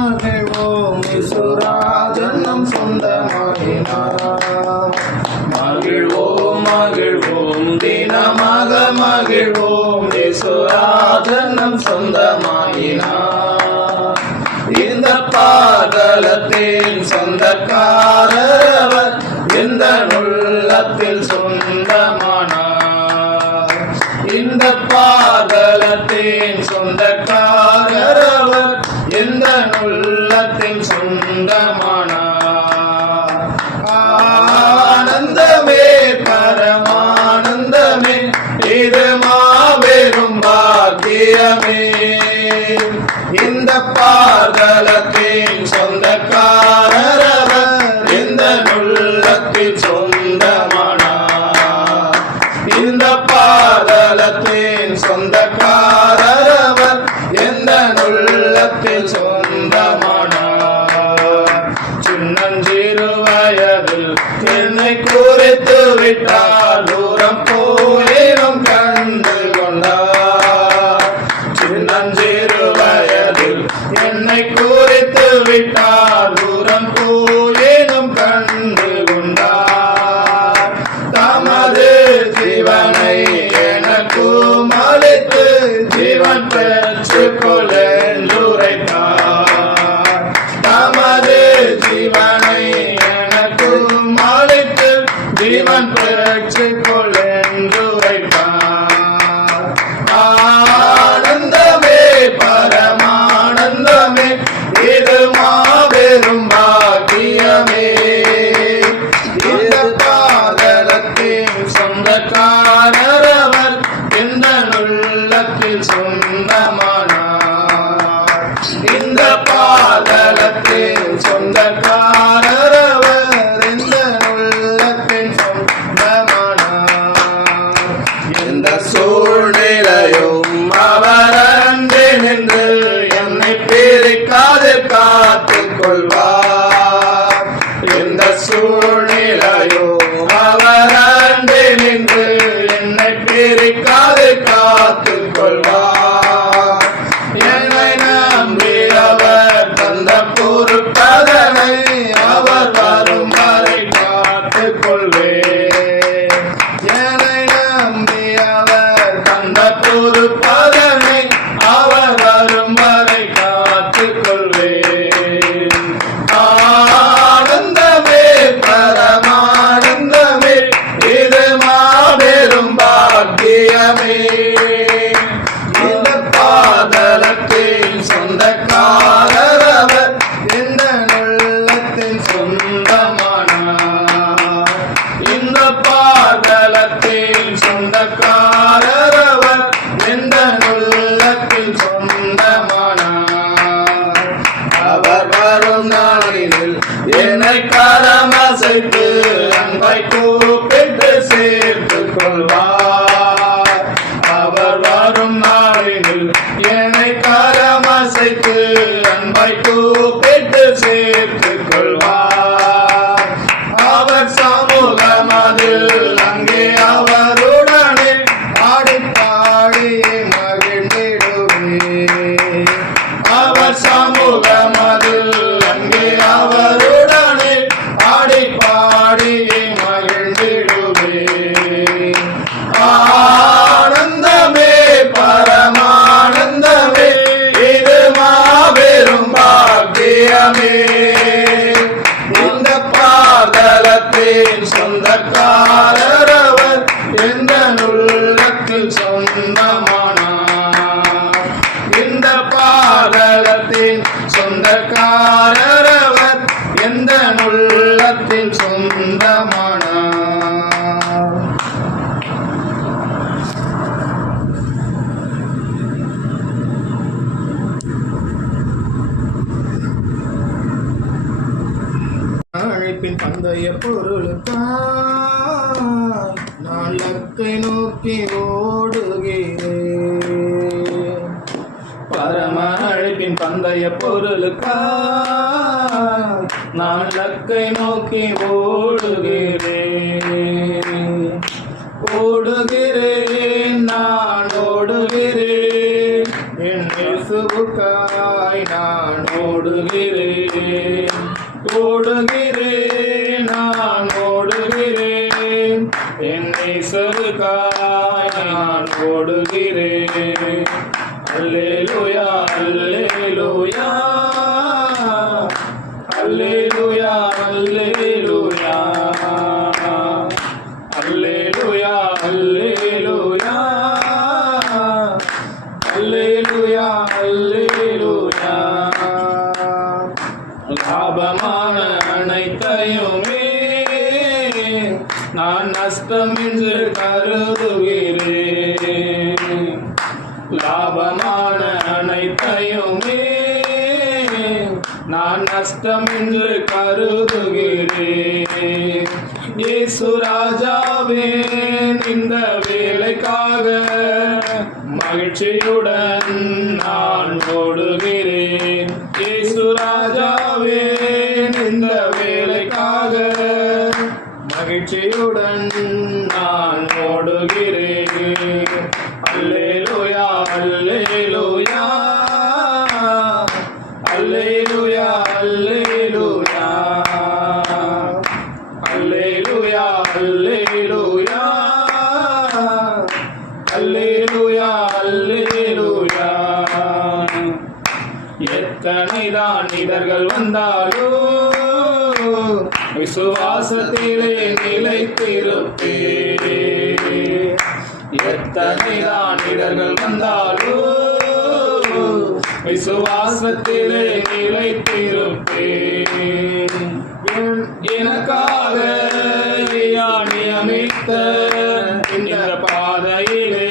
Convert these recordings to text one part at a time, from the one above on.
மகிழ்வோம் சுராஜனம் சொந்தமாகினார். மகிழ்வோம் மகிழ்வோம் தினமாக மகிழ்வோம் சுராஜனம் சொந்தமாகினார். இந்த பாதலத்தின் சொந்தக்காரர் இந்த உள்ளத்தில் சொந்தமானார். இந்த பாதலத்தின் சொந்தக்காரர் எந்த உள்ளத்தில் சொந்தமானார். ஆனந்தமே பரமானந்தமே இது மாபெரும் பாக்கியமே. இந்த பாதலத்தின் சொந்தக்காரர் எந்த உள்ளத்தில் சொந்தமானார். இந்த பாதலத்தின் சொந்தக்காரர் எந்த உள்ளத்தில் சொந்தமானார். சின்னஞ்சிறு வயதில் என்னை குறித்து விட்டார், தூரம் போயினும் கண்டு கொண்டார். சின்னஞ்சிறு வயதில் என்னை குறித்து விட்டார், தூரம் போயினும் கண்டு கொண்டார். தமது ஜீவனை எனக்கும் அளித்து ஜீவன் பெற்றுக்கொள்ள தமது ஜீவனை எனக்கும் அளித்து ஜீவன் பெற்றுக்கொள் என்று வைப்பார். ஆனந்தமே பரமானந்தமே இது மாபெரும் பாக்கியமே. இந்த பாதலத்தின் சொந்தக்காரர் எந்த உள்ளத்தில் சொந்தமானார். இந்த பாதலத்தின் சொந்தக்காரர் எந்த உள்ளத்தில் சொந்தமானார். எந்த சூழ்நிலையும் அவர் அன்றே நின்று என்னை பிரிக்காது காத்துக் கொள்வார். எந்த சூழ்நிலையும் அவர் அன்றே நின்று என்னை பிரிக்காது காத்துக் கொள்வார். என்னை நம்பி அவர் தந்த பொறுப்பதனை அவர் வரும் வரை காத்துக் கொள்வேன். என்னை நம்பி அவர் தந்த பொறுப்பதனை அவர் வரும் வரை காத்துக் கொள்வேன். ஆனந்தமே பரமானந்தமே இது மாபெரும் பாக்கியமே. இந்த பாதலத்தின் சொந்தக்காரர் எந்த உள்ளத்தின் சொந்தமானார். இந்த பாதலத்தின் சொந்தக்காரர் எந்த உள்ளத்தில் சொந்தமானார். அவர் வரும் நாளில் என்னை கரமசைத்து அன்பை கூப்பிட்டு சேர்த்துக் கொள்வார். அவர் வரும் நாளில் என்னை கரமசைத்து அன்பை கூப்பிட்டு சேர்த்துக் கொள்வார். அவர் சமூகமதில் அங்கே அவருடனே ஆடி பாடி மகிழ்ந்திடுவே. அவர் சமூகமதில் அங்கே அவருடனே ஆடி பாடி மகிழ்ந்திடுவே. ஆனந்தமே பரமானந்தமே இது மாபெரும் பாக்கியமே. இந்த பாதலத்தின் சொந்தக்காரர் எந்த உள்ளத்தில் சொந்தமானார். இந்த பாதலத்தின் சொந்தக்காரர் எந்த உள்ளத்தில் சொந்தமானார். அழைப்பின் பந்தய பொருளுக்காய் நான் லக்கை நோக்கி ஓடுகிறேன். பரம அழைப்பின் பந்தய பொருளுக்காய் நான் லக்கை நோக்கி ஓடுகிறேன். ஓடுகிறேன் நான் ஓடுகிறேன் என் இயேசுவுக்காய் நான் ஓடுகிறேன் ஓடுகிறேன் நான் ஓடுகிறேன் என் நேசருக்காய் நான் ஓடுகிறேன் அல்லேலூயா அல்லேலூயா அல்லேலூயா அல்லேலூயா அல்லேலூயா அல்லேலூயா அல்லேலூயா அல்லேலூயா லாபமான அனைத்தையுமே நான் நஷ்டம் என்று கருதுகிறேன் லாபமான அனைத்தையுமே நான் நஷ்டம் என்று கருதுகிறேன் இயேசு ராஜாவே இந்த வேலைக்காக மகிழ்ச்சியுடன் நான் ஓடுகிறேன் இயேசு ராஜாவே இந்த வேலைக்காக மகிழ்ச்சியுடன் நான் ஓடுகிறேன் அல்லேலூயா அல்லேலூயா அல்லேலூயா அல்லேலூயா அல்லேலூயா அல்லேலூயா அல்லேலூயா அல்லேலூயா எத்தனைதான் இடர்கள் வந்தாலோ விசுவாசத்திலே நிலைத்திருப்பேன் எத்தனைதான் இடர்கள் வந்தாலோ விசுவாசத்திலே நிலைத்திருப்பேன் எனக்காக நியமித்த இந்த பாதையிலே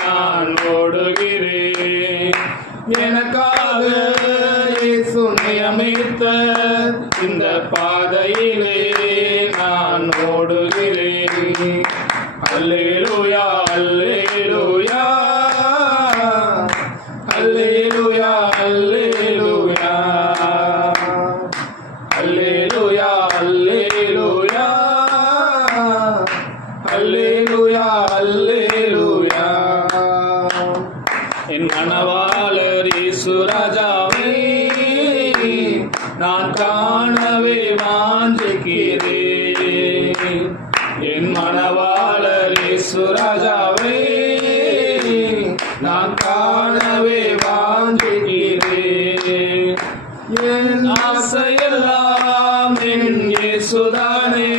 நான் ஓடுகிறேன் எனக்காக இயேசு நியமித்த இந்த பாதையிலே நான் ஓடுகிறேன் அல்லேலூயா அல்லேலூயா அல்லேலூயா அல்லேலூயா அல்லேலூயா அல்லேலூயா அல்லேலூயா அல்லேலூயா என் மணவாளர் இயேசு ராஜாவை நான் காணவே வாஞ்சிக்கிறேன் என் மணவாளர் இயேசு ராஜாவை நான் காணவே வாஞ்சிக்கிறேன் என் ஆசையெல்லாம் என் இயேசுதானே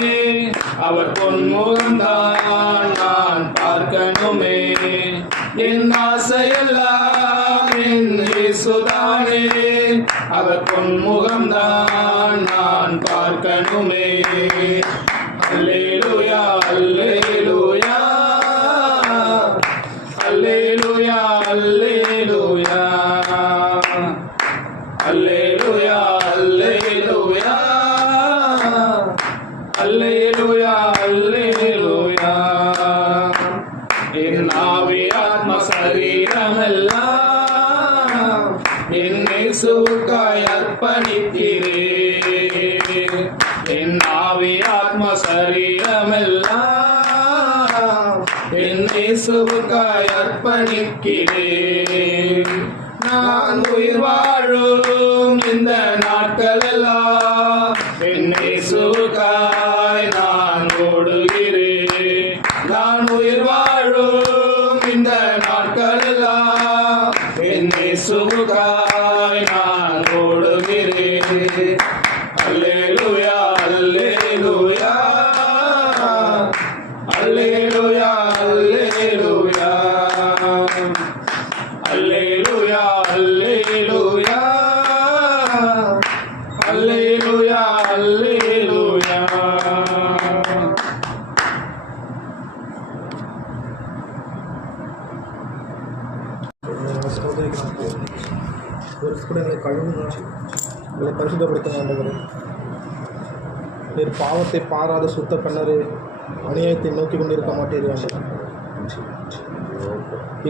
அவர் பொன்முகம்தான் நான் பார்க்கணுமே என் ஆசையெல்லாம் என் இயேசுதானே அவர் பொன்முகம்தான் நான் பார்க்கணுமே அல்லேலூயா அல்லேலூயா அல்லேலூயா அல்லேலூயா அல்லேலூயா அல்லேலூயா அல்லேலூயா அல்லேலூயா என் ஆவி ஆத்ம சரீரமெல்லாம் என் இயேசுவுக்காய் அர்ப்பணிக்கிறேன் என் ஆவி ஆத்ம சரீரமெல்லாம் என் இயேசுவுக்காய் அர்ப்பணிக்கிறேன் நான் உயிர் வாழும் இந்த நாட்களெல்லாம் என் இயேசுவுக்காய் நான் ஓடுகிறேன் நான் உயிர் வாழும் இந்த நாட்களெல்லாம் என் இயேசுவுக்காய் நான் ஓடுகிறேன் அல்லேலூயா அல்லேலூயா அல்லேலூயா அல்லேலூயா அல்லேலூயா அல்லேலூயா அல்லேலூயா அல்லேலூயா எங்களை கழுவுங்க, எங்களை பரிசுத்தப்படுத்துங்க ஆண்டவரே. நீர் பாவத்தை பாராத சுத்த பண்ணரே, அநியாயத்தை நோக்கி கொண்டிருக்க மாட்டீர்கள் ஆண்டவர்.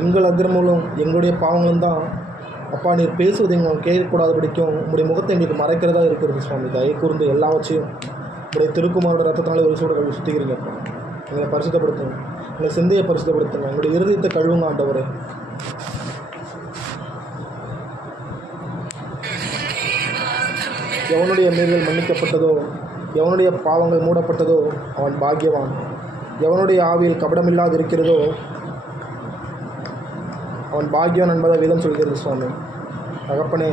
எங்கள் அக்கிரமங்களும் எங்களுடைய பாவங்களும் தான் அப்பா நீர் பேசுவது எங்கள் கேட்கக்கூடாது பிடிக்கும். உங்களுடைய முகத்தை எங்களுக்கு மறைக்கிறதா இருக்கிறது சுவாமி. தயை கூர்ந்து எல்லாவற்றையும் உங்களுடைய திருக்குமாரோட ரத்தத்தினால ஒரு சூட கழுவி சுத்திக்கிறீங்க அப்பா. எங்களை பரிசுத்தப்படுத்துங்க, எங்களை சிந்தையை பரிசுத்தப்படுத்துங்க, எங்களுடைய இருதயத்தை கழுவுங்க ஆண்டவரே. எவனுடைய மீறல் மன்னிக்கப்பட்டதோ, எவனுடைய பாவங்கள் மூடப்பட்டதோ அவன் பாக்கியவான். எவனுடைய ஆவியில் கபடமில்லாது இருக்கிறதோ அவன் பாக்கியவான் என்பதை வேதம் சொல்கிறது சுவாமி. தகப்பனே,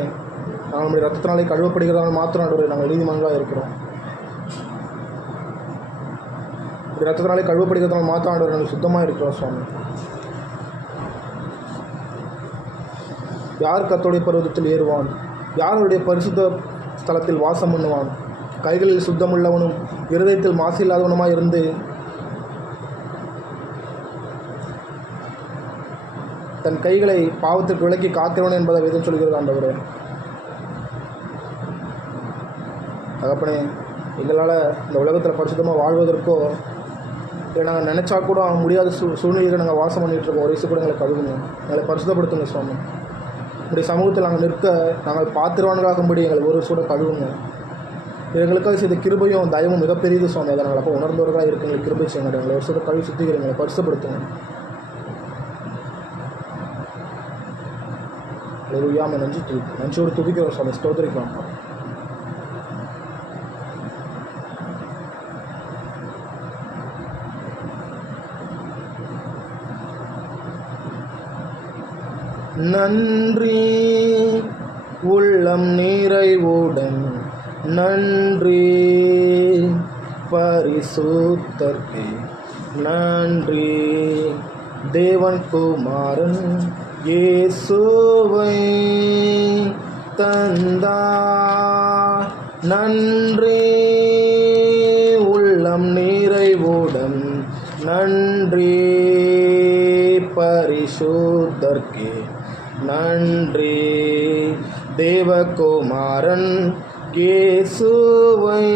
நாங்கள் நம்முடைய ரத்தத்தினாலே கழுவப்படுகிறதால் மாத்திரம் ஆண்டவரே நாங்கள் நீதிமான்களாக இருக்கிறோம். இப்படி ரத்தத்தினாலே கழுவப்படுகிறதால் மாத்திரம் ஆண்டவரே நாங்கள் சுத்தமாக இருக்கிறோம் சுவாமி. யார் கர்த்தருடைய பர்வதத்தில் ஏறுவான்? யாருடைய பரிசுத்த ஸ்தலத்தில் வாசம் பண்ணுவான்? கைகளில் சுத்தமுள்ளவனும் இருதயத்தில் மாசு இல்லாதவனுமாய் இருந்து தன் கைகளை பாவத்திற்கு விலக்கி காக்கிறவன் என்பதை வேதம் சொல்கிறது ஆண்டவரே. தகப்பனே, எங்களால் இந்த உலகத்தில் பரிசுத்தமாக வாழ்வதற்கோ இல்லை நாங்கள் நினச்சா கூட முடியாத சூழ்நிலையில் நாங்கள் வாசம் பண்ணிகிட்டு இருக்கோம். ஒரு கூட எங்களை கழுவுங்க, எங்களை பரிசுத்தப்படுத்துங்க சுவாமி. இப்படி சமூகத்தில் நாங்கள் நிற்க நாங்கள் பாத்திரவான்களாகும்படி எங்களை ஒரு சூட கழுவுங்க. எங்களுக்காக செய்த கிருபையும் தயவும் மிகப்பெரியது சுவாமி. அதை நாங்கள் அப்போ உணர்ந்தவர்களாக இருக்க எங்களுக்கு கிருபை செய்யுங்க. எங்களை ஒரு சூட கழுவி சுத்திக்கிறீங்க, எங்களை பரிசுத்தப்படுத்துங்க. ஹல்லேலூயா. நன்றியோடு துதிக்கிறோம் சுவாமி, ஸ்தோத்திரிக்கிறோம். நன்றி உள்ளம் நிறைவுடன் நன்றி பரிசுத்தர்க்கே நன்றி. தேவன் குமாரன் இயேசுவை தந்தார் நன்றி உள்ளம் நிறைவுடன் நன்றி பரிசுத்தர்க்கே நன்றி. தேவகுமாரன் இயேசுவை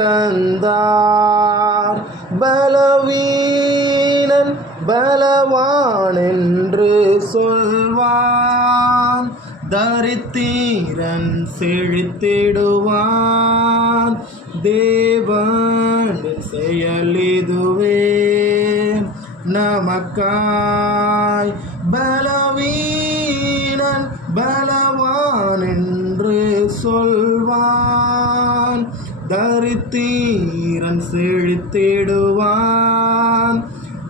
தந்தார். பலவீனன் பலவான் என்று சொல்வான், தரித்திரன் செழித்திடுவான். தேவனின் செயலிதுவே நமக்காய். பலவீனன் பலவான் என்று சொல்வான், தரித்திரன் செழித்திடுவான்.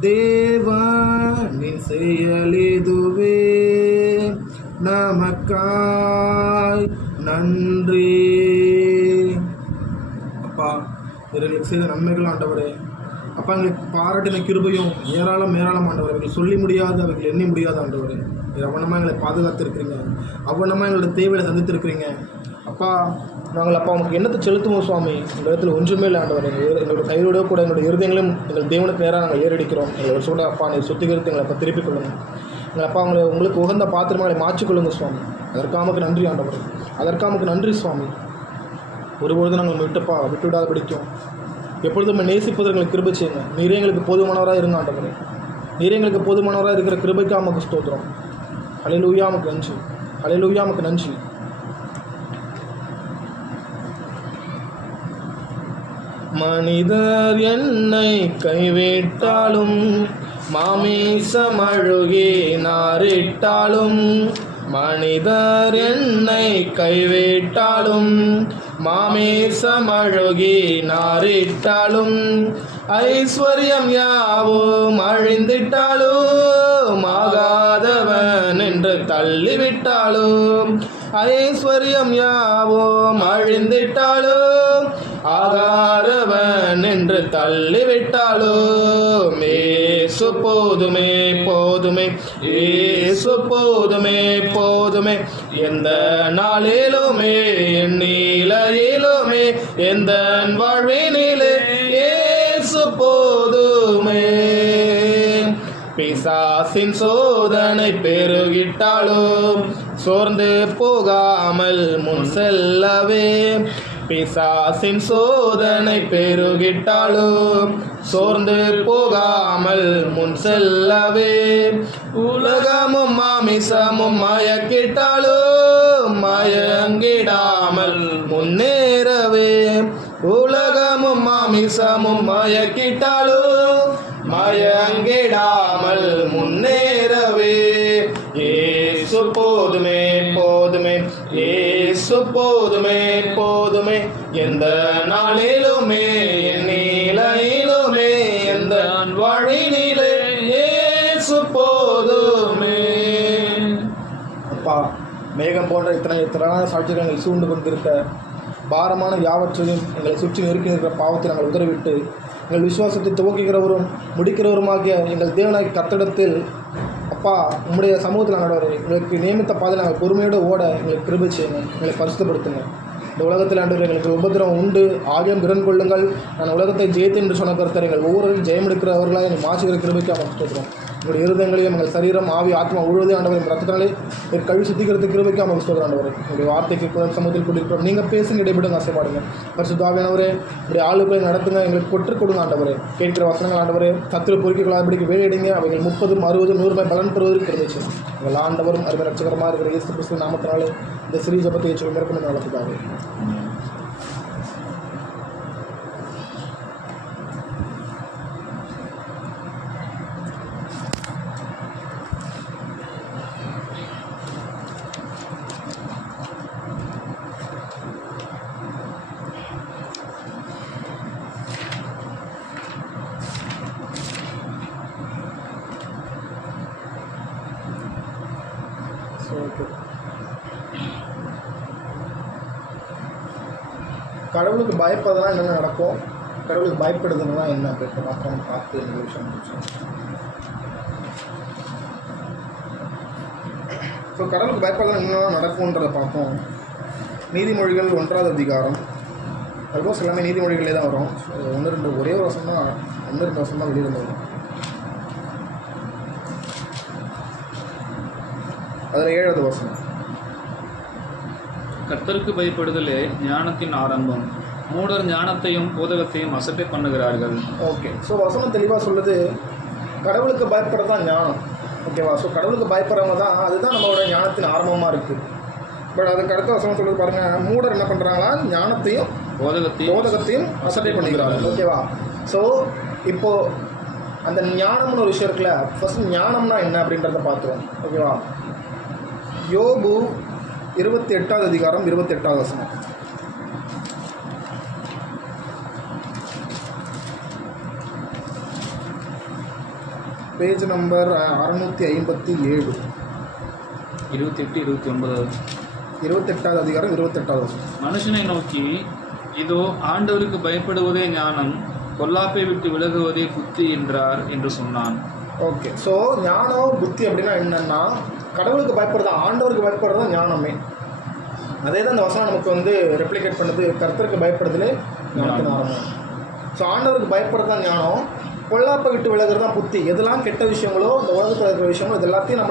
தேவனின் செயலிதுவே நமக்காய். நன்றி அப்பா, இவர்களுக்கு செய்த நன்மைகள் ஆண்டவரே. அப்பா, எங்களுக்கு பாராட்டின கிருபையும் ஏராளம் ஆண்டவரே. எங்களுக்கு சொல்லி முடியாது, அவர்கள் எண்ணி முடியாது ஆண்டவரே. அவனமாக எங்களை பாதுகாத்திருக்கிறீங்க, அவனமாக எங்களோட தேவையை சந்தித்திருக்கிறீங்க. அப்பா, நாங்கள் அப்பா உங்களுக்கு என்னத்தை செலுத்துவோம் சுவாமி? இந்த இடத்துல ஒன்றுமே இல்லை ஆண்டவரே. எங்களோட கையோட கூட எங்களுடைய இருதயங்களும் எங்கள் தேவனுக்கு நேராக நாங்கள் ஏறடிக்கிறோம். எங்களை சொல்ல அப்பா, நீ சுத்திகரித்து எங்களை அப்பா திருப்பிக் கொள்ளுங்கள். எங்கள் அப்பா, உங்களுக்கு உகந்த பாத்திரங்களை மாற்றிக்கொள்ளுங்க சுவாமி. அதற்காமக்கு நன்றி ஆண்டவரே, அதற்காமக்கு நன்றி சுவாமி. ஒருபொழுது நாங்கள் விட்டுவிடாத பிடிக்கும். எப்பொழுதும் நேசிப்பது எங்களுக்கு கிருபை செய்யுங்க. நீரே எங்களுக்கு போதுமானவராக இருங்க ஆண்டவரே. நீரே எங்களுக்கு போதுமானவராக இருக்கிற கிருபைக்கு நமக்கு ஸ்தோத்திரம். ஹல்லேலூயா, நமக்கு நன்றி. ஹல்லேலூயா, நமக்கு நன்றி. மனிதர் என்னை கைவிட்டாலும், மாமிசம் அழுகி நாரிட்டாலும், மனிதர் என்னை கைவிட்டாலும், மாமிசம் அழுகி நாரிட்டாலும், ஐஸ்வர்யம் யாவும் அழிந்திட்டாலும், ஆகாதவன் என்று தள்ளிவிட்டாலும், ஐஸ்வர்யம் யாவும் அழிந்திட்டாலும், ஆகாதவன் என்று தள்ளிவிட்டாலும், ஏசு போதுமே போதுமே, ஏசு போதுமே போதுமே, எந்த நாளிலுமே எந்நிலையிலுமே எந்த வாழ்வினிலே ஏசு போதுமே. பிசாசின் சோதனை பெருகிட்டாலும் சோர்ந்து போகாமல் முன் செல்லவே, பிசாசின் சோதனை பெருகிட்டாலும் சோர்ந்து போகாமல் முன் செல்லவே, உலகமும் மாமிசமும் மயக்கிட்டாலும் மயங்கிடாமல் முன்னேறவே, உலகமும் மாமிசமும் மயக்கிட்டாலும் மயங்கிடாமல் முன்னேறவே, ஏசு போதுமே போதுமே, இயேசு போதுமே போதுமே எந்த நாளிலுமே என் நிலையிலுமே எந்த வழியிலே இயேசு போதுமே. அப்பா, மேகம் போன்ற இத்தனை திறனான சாட்சிகள் எங்களை சூழ்ந்து கொண்டிருக்க பாரமான யாவற்றையும் எங்களை சுற்றி நெருக்கி இருக்கிற பாவத்தை நாங்கள் உதறிவிட்டு எங்கள் விசுவாசத்தை துவக்குகிறவரும் முடிக்கிறவருமாகிய எங்கள் தேவனாய் கர்த்தரிடத்தில் அப்பா உம்முடைய சமூகத்தில் நாங்கள் எங்களுக்கு நியமித்த பாதையில் நாங்கள் பொறுமையோடு ஓட எங்களுக்கு கிருபை செய்யுங்க, எங்களை பரிசுத்தப்படுத்துங்க. இந்த உலகத்தில் ஆண்டவரே எங்களுக்கு உபத்திரம் உண்டு, ஆகியம் திறன் கொள்ளுங்கள், நான் உலகத்தை ஜெயித்தேன் என்று சொன்ன கருத்தர் எங்கள் ஒவ்வொருவரும் ஜெயம் எடுக்கிறவர்களாக எங்கள் மாசுகிற கிருபைக்கு அமைச்சிருக்கிறோம். எங்களுடைய இருதயங்களையும் எங்கள் சரீரம் ஆவி ஆத்மா முழுவதும் ஆண்டவரை ரத்தத்தினாலே கழுவி சுத்திக்கிறதுக்கு கிருபைக்கு அமைச்சிருக்கிறோம். ஆண்டவரை உங்களுடைய வார்த்தைக்கு சமூகத்தில் கொண்டிருக்கிறோம். நீங்கள் பேசுங்க, இடைவிடுங்க, ஆசைப்பாடுங்க. பரிசுத்தாவியானவரே உடைய ஆளுகளை நடத்துங்க, எங்களுக்கு கொற்றுக் கொடுங்க. ஆண்டவரே கேட்கிற வசனங்கள் ஆண்டவரே தத்தில் பொறுக்கிக்கொள்ளாதபடிக்கு வேலையிடுங்க. அவைகள் 30, 60, 100 பலன் பெறுவதற்கு கிருபை. எங்கள் ஆண்டவரும் அருமை ரட்சகரமாக இருக்கிற இயேசு கிறிஸ்து நாமத்தினாலே இந்த சிறீ ஜபத்தை ஏற்று மேற்கொண்டு நடத்துக்காக. கடவுளுக்கு பயப்படுறதுனா என்னென்ன நடக்கும், கடவுளுக்கு பயப்படுதுன்னா என்ன அப்படின்ற மாத்திரம் பார்த்து இந்த விஷயம் முடிச்சோம். ஸோ கடவுளுக்கு பயப்படுறதுனா என்னென்ன நடக்கும்ன்றதை பார்ப்போம். நீதிமொழிகள் 1ஆவது அதிகாரம், ஆல்மோஸ்ட் எல்லாமே நீதிமொழிகளே தான் வரும். ஒரே ஒரு வருஷம் தான் 1-2 வருஷம் தான் வெளியில் வரும். அதில் 7வது வருஷம். கர்த்தருக்கு பயப்படுதலே ஞானத்தின் ஆரம்பம், மூடர் ஞானத்தையும் போதகத்தையும் அசட்டை பண்ணுகிறார்கள். ஓகே, ஸோ வசனம் தெளிவாக சொல்லுது கடவுளுக்கு பயப்படுறது தான் ஞானம். ஓகேவா? ஸோ கடவுளுக்கு பயப்படுறவங்க தான், அதுதான் நம்மளோட ஞானத்தின் ஆரம்பமாக இருக்குது. பட் அதுக்கு அடுத்த வசனம் சொல்லுது பாருங்கள், மூடர் என்ன பண்ணுறாங்களா, ஞானத்தையும் போதகத்தையும் அசட்டை பண்ணிக்கிறாங்க. ஓகேவா? ஸோ இப்போது அந்த ஞானம்னு ஒரு விஷயம் இருக்குல்ல, ஃபஸ்ட் ஞானம்னா என்ன அப்படின்றத பார்த்துருவோம். ஓகேவா? யோபு 28வது அதிகாரம் 28வது வசனம். Page number 657. 28, 29. 28வது அதிகாரம் 28வது வசனம். மனுஷனை நோக்கி, இதோ ஆண்டவருக்கு பயப்படுவதே ஞானம், பொல்லாப்பை விட்டு விலகுவதே புத்தி என்றார் என்று சொன்னான். ஓகே, ஸோ ஞானம் புத்தி அப்படின்னா என்னென்னா, கடவுளுக்கு பயப்படுறதா, ஆண்டவருக்கு பயப்படுறது தான் ஞானமே. அதே தான் இந்த வசனம் நமக்கு ரெப்ளிகேட் பண்ணுது, கர்த்தருக்கு பயப்படுறதுலே ஞானத்தின் ஆரம்பம். ஸோ ஆண்டவருக்கு பயப்படுறது தான் ஞானம், பொல்லாப்பை விட்டு விலகிறது தான் புத்தி. எதெல்லாம் கெட்ட விஷயங்களோ, இந்த உலகத்தில் இருக்கிற விஷயங்களோ, இது எல்லாத்தையும்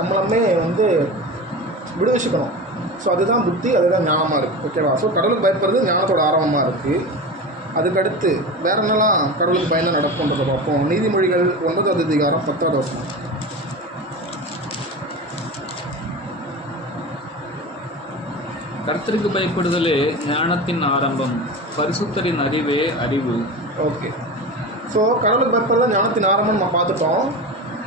நம்மளமே விடுவிச்சுக்கணும். ஸோ அதுதான் புத்தி, அதுதான் ஞானமாக இருக்குது. ஓகேவா? ஸோ கடவுளுக்கு பயப்படுறது ஞானத்தோட ஆரம்பமாக இருக்குது. அதுக்கடுத்து வேறு என்னெல்லாம் கடவுளுக்கு பயந்து நடக்கும்ன்றதை பார்ப்போம். நீதிமொழிகள் 9வது அதிகாரம் 10வது வசனம். கர்த்தருக்கு பயப்படுதலே ஞானத்தின் ஆரம்பம், பரிசுத்தரின் அறிவே அறிவு. ஓகே, ஸோ கடவுளுக்கு பயப்படுறதா ஞானத்தின் ஆரம்பம் நம்ம பார்த்துட்டோம்.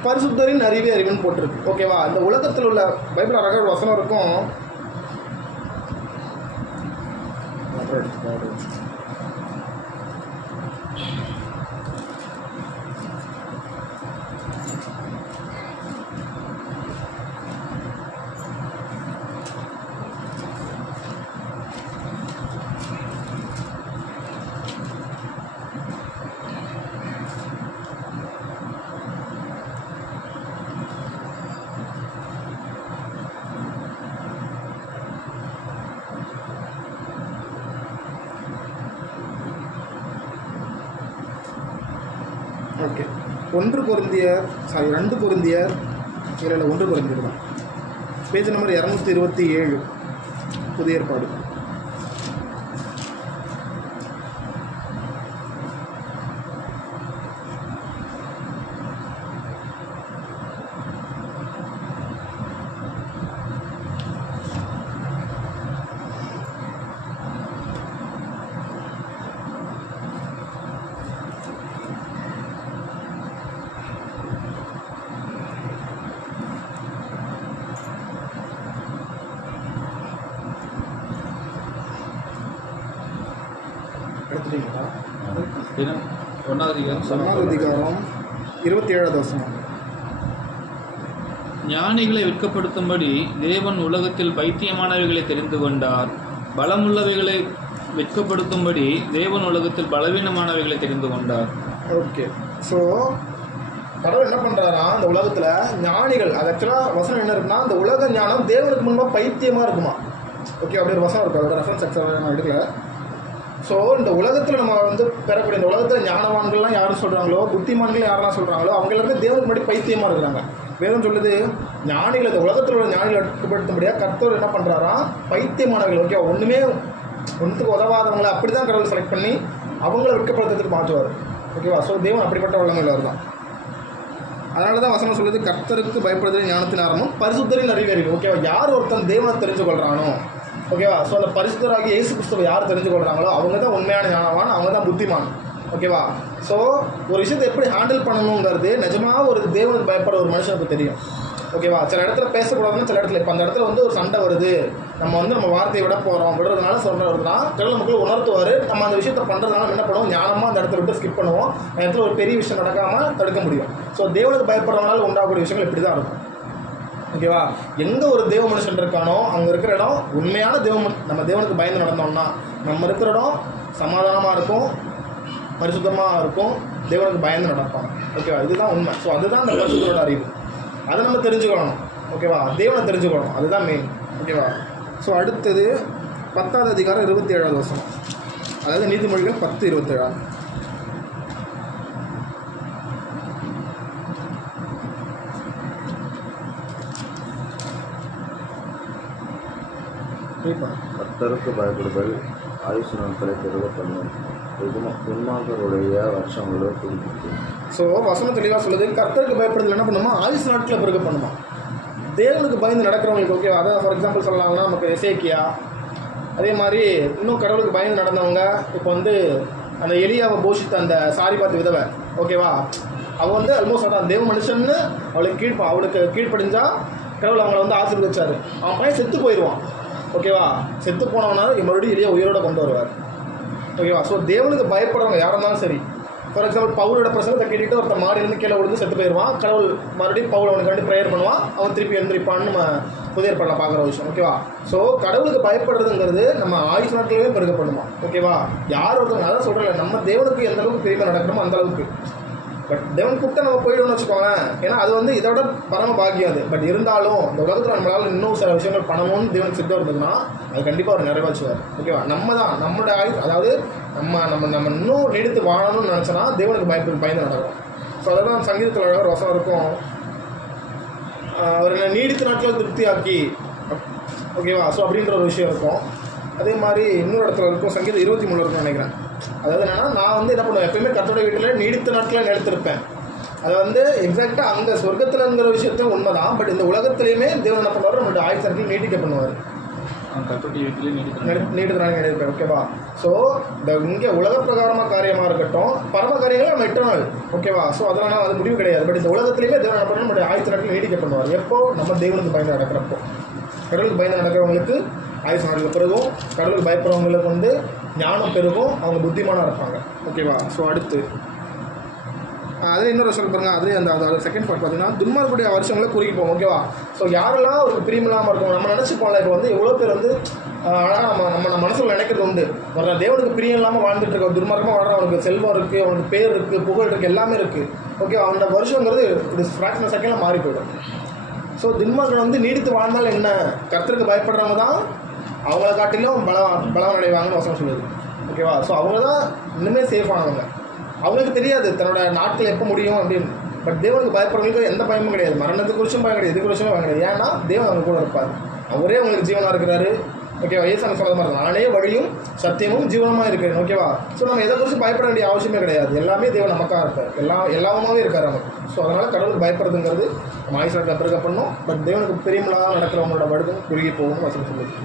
பரிசுத்தரின் அறிவே அறிவுன்னு போட்டிருக்கு. ஓகேவா? இந்த உலகத்தில் உள்ள பைபிள் அழகாக ஒரு வசனம் இருக்கும். ஓகே, 2 கொரிந்தியர் தான். பேஜ் நம்பர் 227, புதிய ஏற்பாடு. எடுத்துட்டீங்களா? தினம் 1வது அதிகாரம் 1வது அதிகாரம் 27வது வசனம். ஞானிகளை வெட்கப்படுத்தும்படி தேவன் உலகத்தில் பைத்தியமானவைகளை தெரிந்து கொண்டார். பலமுள்ளவைகளை வெட்கப்படுத்தும்படி தேவன் உலகத்தில் பலவீனமானவைகளை தெரிந்து கொண்டார். ஓகே. ஸோ கடவுள் என்ன பண்ணுறாரா, இந்த உலகத்தில் ஞானிகள், அது ஆக்சுவலாக வசனம் என்ன இருக்குன்னா, இந்த உலக ஞானம் தேவனுக்கு முன்பாக பைத்தியமாக இருக்குமா. ஓகே, அப்படி ஒரு வசனம் இருக்கும். அதோட ரெஃபரன்ஸ் எக்ஸ்ட்ரா நான் எடுக்கல. ஸோ இந்த உலகத்தில் நம்ம வந்து பெறக்கூடிய இந்த உலகத்தில் ஞானவான்கள்லாம் யாரும் சொல்கிறாங்களோ, புத்திமான்கள் யாரெல்லாம் சொல்கிறாங்களோ, அவங்க எல்லாருமே தேவனுக்கு முன்னாடி பைத்தியமாக இருக்கிறாங்க. வேதம் சொல்லுது, ஞானிகள், இந்த உலகத்தில் உள்ள ஞானிகளை வெட்கப்படுத்தும்படியாக கர்த்தர் என்ன பண்ணுறாரா, பைத்தியமானவர்கள், ஓகே, ஒன்றுத்துக்கு உதவாதவங்களை அப்படி தான் கடவுள் செலக்ட் பண்ணி அவங்கள வெட்கப்படுத்துறதுக்கு மாற்றுவார். ஓகேவா. ஸோ தேவன் அப்படிப்பட்ட வல்லமையில் தான். அதனால தான் வசனம் சொல்லுது, கர்த்தருக்கு பயப்படுதல் ஞானத்தின் ஆரம்பம், பரிசுத்தரின் அறிவு. ஓகேவா. யார் ஒருத்தன் தேவனை தெரிஞ்சு கொள்கிறானோ, ஓகேவா. ஸோ அந்த பரிசுத்தராகி இயேசு கிறிஸ்துவை யார் தெரிஞ்சு கொள்கிறாங்களோ அவங்க தான் உண்மையான ஞானவான், அவங்க தான் புத்திமான். ஓகேவா. ஸோ ஒரு விஷயத்தை எப்படி ஹேண்டில் பண்ணணுங்கிறது நிஜமாக ஒரு தேவனுக்கு பயப்படுற ஒரு மனுஷனுக்கு தெரியும். ஓகேவா. சில இடத்துல பேசக்கூடாதுன்னு, சில இடத்துல இப்போ அந்த இடத்துல வந்து ஒரு சண்டை வருது, நம்ம வார்த்தையை விடுறதுனால சொல்கிறதுனா கடவுள் நமக்குள்ள உணர்த்துவார். நம்ம அந்த விஷயத்தை பண்ணுறதுனால என்ன பண்ணுவோம், ஞானமாக அந்த இடத்துல விட்டு ஸ்கிப் பண்ணுவோம். அந்த இடத்துல ஒரு பெரிய விஷயம் நடக்காமல் தடுக்க முடியும். ஸோ தேவனுக்கு பயப்படுறதுனால உண்டாகக்கூடிய விஷயங்கள் இப்படி தான் இருக்கும். ஓகேவா. எங்கே ஒரு தேவ மனுஷன் இருக்கானோ அங்கே இருக்கிற இடம் உண்மையான நம்ம தேவனுக்கு பயந்து நடந்தோம்னா நம்ம இருக்கிற இடம் சமாதானமாக இருக்கும், பரிசுத்தமாக இருக்கும், தேவனுக்கு பயந்து நடப்பாங்க. ஓகேவா. இதுதான் உண்மை. ஸோ அதுதான் அந்த பரிசுத்தோட அறிவு. அதை நம்ம தெரிஞ்சுக்கணும். ஓகேவா. தேவனை தெரிஞ்சுக்கணும், அதுதான் மெயின். ஓகேவா. ஸோ அடுத்தது 10வது அதிகாரம் 27வது வசனம், அதாவது நீதிமொழிகள் 10:27. கர்த்தருக்கு பயப்படுதல் ஆயுசு நாட்களை பெருக பண்ணும், துன்மார்க்கருடைய வருஷங்களோ குறிப்பிட்டு. ஸோ வசனம் தெளிவாக சொல்லுது, கர்த்தருக்கு பயப்படுதல் என்ன பண்ணுமா, ஆயுசு நாட்களை பெருக பண்ணுமா. தேவனுக்கு பயந்து நடக்கிறவங்களுக்கு, ஓகே, அதான் ஃபார் எக்ஸாம்பிள் சொல்லலாம்னா நமக்கு எசேக்கியா, அதே மாதிரி இன்னும் கடவுளுக்கு பயந்து நடந்தவங்க, இப்போ வந்து அந்த எலியாவை போஷித்த அந்த சாரிபாத் விதவை, ஓகேவா, அவள் வந்து ஆல்மோஸ்ட் அதான் தேவ மனுஷன்னு அவளுக்கு கீழ்ப்படிஞ்சா கடவுள் அவங்கள வந்து ஆசீர்வதிச்சாரு. அவன் பையன் செத்து போயிடுவான். ஓகேவா. செத்து போனவனா மறுபடியும் எலியா உயிரோட கொண்டு வருவார். ஓகேவா. ஸோ தேவனுக்கு பயப்படுறவங்க யாராக இருந்தாலும் சரி, ஃபார் எக்ஸாம்பிள் பவுலோட பிரசங்கத்தை கேட்டுட்டு ஒருத்தர் மாடியிலேருந்து கீழே விழுந்து செத்து போயிடுவான். கடவுள் மறுபடியும் பவுல் அவனுக்கு வேண்டி ப்ரேயர் பண்ணுவான், அவன் திருப்பி எழுந்திருப்பான்னு நம்ம புதிய ஏற்பாடில் பார்க்குற விஷயம். ஓகேவா. ஸோ கடவுளுக்கு பயப்படுறதுங்கிறது நம்ம ஆயுசு நாட்களவே பெருக பண்ணுமா. ஓகேவா. யார் ஒருத்தவங்க அதான் சொல்கிறேன், நம்ம தேவனுக்கு எந்த அளவுக்கு பெருமை நடக்கணுமோ அந்த அளவுக்கு. பட் தேவன் கூப்பிட்டா நம்ம போயிடுவோம்னு வச்சுக்கோங்களேன். ஏன்னா அது வந்து இதோட பரம பாக்கியம் அது. பட் இருந்தாலும் இந்த உலகத்தில் நம்மளால் இன்னும் சில விஷயங்கள் பண்ணணும்னு தேவனுக்கு சித்தம் இருந்ததுன்னா அது கண்டிப்பாக அவர் நிறைவேற்றுவார். ஓகேவா. நம்ம தான் நம்மளோட அதாவது நம்ம இன்னும் நீடித்து வாழணும்னு நினச்சோன்னா தேவனுக்கு பயந்து நடக்கும். ஸோ அதெல்லாம் சங்கீதத்தில் அழகாக வசனம் இருக்கும், அவர் நீடித்த நாட்கள் திருப்தியாக்கி. ஓகேவா. ஸோ அப்படின்ற ஒரு விஷயம் இருக்கும். அதே மாதிரி இன்னொரு இடத்துல இருக்கும், சங்கீதம் 23 இருக்கும்னு நினைக்கிறேன். அதாவது என்னன்னா, நான் வந்து என்ன பண்ணுவேன், எப்பயுமே கர்த்தருடைய வீட்டில் நீடித்த நாட்களை நிலைத்திருப்பேன். அது வந்து எக்ஸாக்டாக அங்கே சொர்க்கத்தில்ங்கிற விஷயத்தையும் உண்மைதான். பட் இந்த உலகத்திலையுமே தேவன் என்ன பண்ணுவார், நம்மளுடைய ஆயுசு நாட்கள் நீட்டிக்க பண்ணுவார். நீடித்த நாள் நினைப்பேன். ஓகேவா. ஸோ இந்த இங்கே உலக பிரகாரமாக காரியமாக இருக்கட்டும், பரம காரியங்கள் நம்ம எட்டர்னல். ஓகேவா. ஸோ அதனால் அது முடிவு கிடையாது. பட் இந்த உலகத்திலையுமே தேவன் என்ன பண்ணணும், நம்மளுடைய ஆயுசு நாட்கள் நீட்டிக்க பண்ணுவார். எப்போ நம்ம தேவனுக்கு பயந்து நடக்கிறப்போ. கடவுளுக்கு பயந்து நடக்கிறவங்களுக்கு ஆயுசு நாட்கள் பெருகும், கடவுளுக்கு பயப்படுறவங்களுக்கு வந்து ஞானம் பெருகும், அவங்க புத்திமானாக இருப்பாங்க. ஓகேவா. ஸோ அடுத்து அதே இன்னொரு சொல்ல பாருங்க, அதே அந்த செகண்ட் பார்ட் பார்த்தீங்கன்னா துன்மார்க்குடைய வருஷங்களை குறிக்கி போகும். ஓகேவா. ஸோ யாரெல்லாம் ஒரு பிரியமில்லாமல் இருக்கும், நம்ம நினச்சிப்போம்ல, இப்போ வந்து எவ்வளோ பேர் வந்து அழகாக நம்ம மனசில் நினைக்கிறது உண்டு, ஒரு தேவனுக்கு பிரியம் இல்லாமல் வாழ்ந்துட்டு இருக்க, துன்மார்க்கமாக வாழ்ற, அவனுக்கு செல்வம் இருக்குது, அவனுக்கு பேர் இருக்குது, புகழ் இருக்குது, எல்லாமே இருக்குது. ஓகே. அந்த வருஷங்கிறது ஒரு ஃப்ராக்ஷன் செகண்டில் மாறி போயிடும். ஸோ துன்மார்க்கன் வந்து நீடித்து வாழ்ந்தால் என்ன, கர்த்தருக்கு பயப்படுறவங்க தான் அவங்கள காட்டிலும் பலம் அடைவாங்கன்னு வசனம் சொல்லுது. ஓகேவா. ஸோ அவங்க தான் இன்னுமே சேஃபானவங்க. அவங்களுக்கு தெரியாது தன்னோட நாட்கள் எப்போ முடியும் அப்படின்னு. பட் தேவனுக்கு பயப்படுறவங்களுக்கு எந்த பயமும் கிடையாது, மரணத்துக்கு குறிச்சும் பயம் கிடையாது, இது குறிச்சும் பயம் கிடையாது. ஏன்னா தேவன் அவங்க கூட இருப்பார், அவரே அவங்களுக்கு ஜீவனாக இருக்கிறாரு. ஓகேவா. ஏசாமி சொல்ல மாதிரி தான், நானே வழியும் சத்தியமும் ஜீவனமாக இருக்கிறேன். ஓகேவா. ஸோ நம்ம எதை குறித்து பயப்பட வேண்டிய அவசியமே கிடையாது, எல்லாமே தேவன் நமக்காக இருப்பார், எல்லாமே இருக்கார் நமக்கு. ஸோ அதனால் கடவுளுக்கு பயப்படுறதுங்கிறது நம்ம ஆயுசு நாட்களை பிறக்க பண்ணணும். பட் தேவனுக்கு பெரியமில்லாத நடக்கிறவங்களோட வருடம் குறுகி போகணும்னு வசனம் சொல்லுது.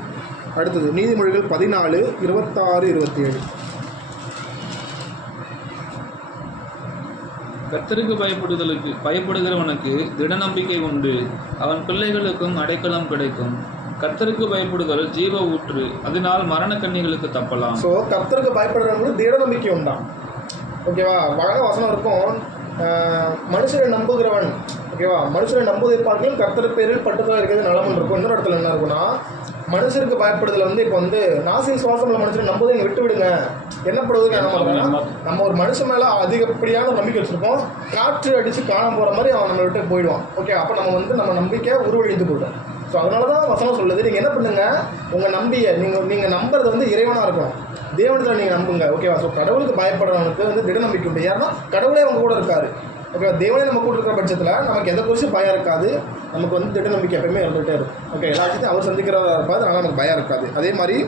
அடுத்தது நீதிமொழிகள் 14, 26, 27. கர்த்தருக்கு பயப்படுகிறவனுக்கு திட நம்பிக்கை உண்டு, அவன் பிள்ளைகளுக்கும் அடைக்கலம் கிடைக்கும். கர்த்தருக்கு பயப்படுதல் ஜீவ ஊற்று, அதனால் மரண கண்ணிகளுக்கு தப்பலாம். ஸோ கர்த்தருக்கு பயப்படுறவங்களுக்கு திட நம்பிக்கை உண்டாம். ஓகேவா? அழகாக வசனம் இருக்கும், மனுஷரை நம்புகிறவன், ஓகேவா, மனுஷரை நம்புவதை பார்க்கலும் கர்த்தர் பேரில் பட்டுதான் இருக்கிறது நலமுன்னு இருக்கும். இன்னொரு இடத்துல என்ன இருக்குன்னா, மனுஷருக்கு பயப்படுதல் வந்து இப்போ வந்து நாசின் சுவாசம் உள்ள மனுஷரை நம்புவதை விட்டு விடுங்க. என்ன படுவதுக்கு என்ன பண்ணுறோம்னா, நம்ம ஒரு மனுஷன் மேலே அதிகப்படியான நம்பிக்கை வச்சுருப்போம், காற்று அடித்து காணாம போகிற மாதிரி அவன் நம்ம விட்டு போயிடுவான். ஓகே, அப்போ நம்ம வந்து நம்ம நம்பிக்கை உருவழிந்து போயிடும். ஸோ அதனால தான் வசனம் சொல்லுது, நீங்கள் என்ன பண்ணுங்க, உங்கள் நம்பிக்கை நீங்கள் நம்புறது வந்து இறைவனாக இருக்கணும், தேவனத்தில் நீங்கள் நம்புங்க. ஓகேவா? ஸோ கடவுளுக்கு பயப்படுறவனுக்கு வந்து திட நம்பிக்கை உண்டு. ஏன்னா கடவுளே அவங்க கூட இருக்காரு. ஓகே, தேவனே நம்ம கூட இருக்கிற பட்சத்தில் நமக்கு எதை குறித்து பயம் இருக்காது, நமக்கு வந்து திட நம்பிக்கை எப்பவுமே இருந்துகிட்டே இருக்கும். ஓகே, எல்லாத்தையும் அவர் சந்திக்கிறதா இருப்பாது, அதனால் நமக்கு பயம் இருக்காது. அதே மாதிரி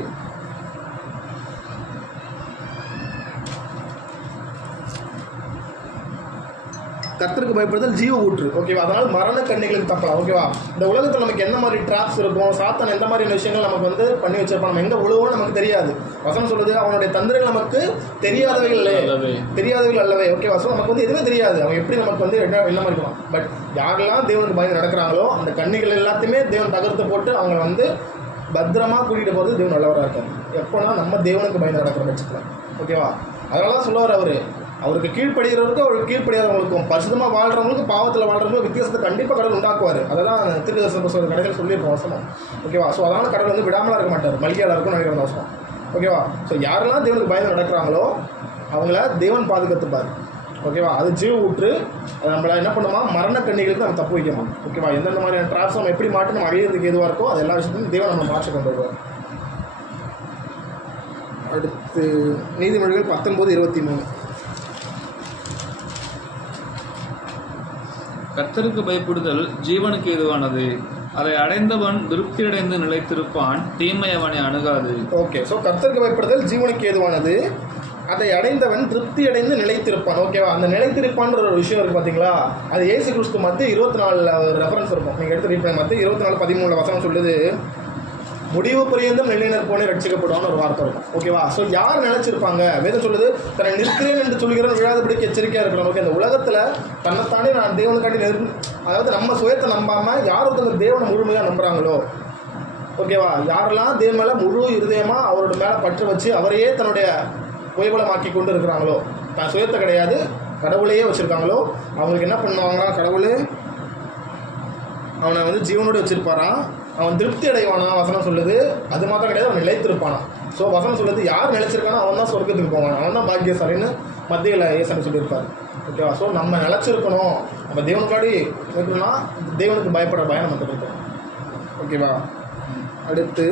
கர்த்தருக்கு பயப்படுதல் ஜீவ ஊற்று. ஓகேவா? அதனால் மரண கண்ணிகளுக்கு தப்பலாம். ஓகேவா? இந்த உலகத்தில் நமக்கு என்ன மாதிரி ட்ராப்ஸ் இருக்கும், சாத்தான் எந்த மாதிரியான விஷயங்கள் நமக்கு வந்து பண்ணி வச்சிருப்பான், நம்ம எங்கே உழுவோம் நமக்கு தெரியாது. வசனம் சொல்லுது, அவனுடைய தந்திரங்கள் நமக்கு தெரியாதவைகள் அல்லவே. ஓகேவா? ஸோ நமக்கு வந்து எதுவுமே தெரியாது, அவன் எப்படி நமக்கு வந்து என்ன மாதிரி இருக்கலாம். பட் யாரெல்லாம் தேவனுக்கு பயந்து நடக்கிறாங்களோ அந்த கண்ணிகள் எல்லாத்தையுமே தேவன் தகர்த்து போட்டு அவங்க வந்து பத்திரமா கூட்டிகிட்டு போகிறது தேவன் நல்லவராக இருக்காரு. எப்போனா நம்ம தேவனுக்கு பயந்து நடக்கிற பட்சத்தில். ஓகேவா? அதனால தான் சொல்லுவார், அவருக்கு கீழ்ப்படுகிறவருக்கும் அவருக்கு கீழ்ப்படியாதவங்களுக்கும், பரிசுத்தமாக வாழ்கிறவங்களுக்கு பாவத்தில் வாழ்கிறவங்களுக்கும் வித்தியாசத்தை கண்டிப்பாக கடவுள் உண்டாக்குவார். அதெல்லாம் திருதர்சன கடைகள் சொல்லியிருக்கோம் வசனம். ஓகேவா? ஸோ அதனால் கடவுள் வந்து விடாமலாக இருக்க மாட்டார், மல்லிகையாக இருக்கும் நினைக்கிற வசனம். ஓகேவா? ஸோ யாரெல்லாம் தேவனுக்கு பயந்து நடக்கிறாங்களோ அவங்கள தேவன் பாதுகாத்துப்பார். ஓகேவா? அது ஜீவ ஊற்று. நம்மளை என்ன பண்ணுமா, மரண கண்ணிகளுக்கு நம்ம தப்பு வைக்கணும். ஓகேவா? எந்தெந்த மாதிரியான ட்ராப்ஸ் நம்ம எப்படி மாற்றி நம்ம அழியறதுக்கு எதுவாக இருக்கோ அது எல்லா விஷயத்தையும் தேவன் நம்ம மாற்றி கொண்டு வருவார். அடுத்து நீதிமொழிகள் 19:23. கர்த்தருக்கு பயப்படுதல் ஜீவனுக்கு ஏதுவானது, அதை அடைந்தவன் திருப்தியடைந்து நிலைத்திருப்பான், தீமை அவனை அணுகாது. ஓகே, ஸோ கர்த்தருக்கு பயப்படுதல் ஜீவனுக்கு ஏதுவானது, அதை அடைந்தவன் திருப்தி அடைந்து நிலைத்திருப்பான். ஓகேவா? அந்த நிலைத்திருப்பான்ற ஒரு விஷயம் இருக்குது பார்த்தீங்களா, அது இயேசு கிறிஸ்து மத்திய 24 ரெஃபரன்ஸ் இருக்கும். நீங்கள் எடுத்து ரீட் பண்ணி மத்திய 24:13 வசனம் சொல்லுது, முடிவு பரியந்தம் நிலைநிற்போனே ரட்சிக்கப்படுவான்னு ஒரு வார்த்தை இருக்கும். ஓகேவா? ஸோ யார் நினைச்சிருப்பாங்க, வேதம் சொல்லுது, தன்னை நிற்கிறேன் என்று சொல்கிறேன் விழாதபடிக்கு எச்சரிக்கையாக இருக்கிறோம். ஓகே, அந்த உலகத்தில் தன்னைத்தானே நான் தேவனுக்காண்டி அதாவது நம்ம சுயத்தை நம்பாமல் யார் ஒருத்தவங்க தேவனை முழுமையாக நம்புகிறாங்களோ, ஓகேவா, யாரெல்லாம் தேவன் மேலே முழு இருதயமாக அவரோட மேலே பற்று வச்சு அவரையே தன்னுடைய புயபலமாக்கி கொண்டு இருக்கிறாங்களோ, தான் சுயத்தை கிடையாது கடவுளையே வச்சுருக்காங்களோ, அவங்களுக்கு என்ன பண்ணுவாங்கன்னா, கடவுள் அவனை வந்து ஜீவனோடு வச்சுருப்பாரான், அவன் திருப்தி அடைவானா வசனம் சொல்லுது. அது மாத்திரம் கிடையாது, அவன் நிலைத்திருப்பானா. ஸோ வசனம் சொல்லுது, யார் நிலைச்சிருக்கானோ அவன் தான் சொர்க்கத்துக்கு போவான், அவன் தான் பாக்கியசாலின்னு மத்தியில் ஏசன் சொல்லியிருப்பார். ஓகேவா? ஸோ நம்ம நிலச்சிருக்கணும், நம்ம தேவனுக்காடி இருக்கணும்னா தேவனுக்கு பயப்படுற பயம் நமக்கு இருக்கும். ஓகேவா? அடுத்து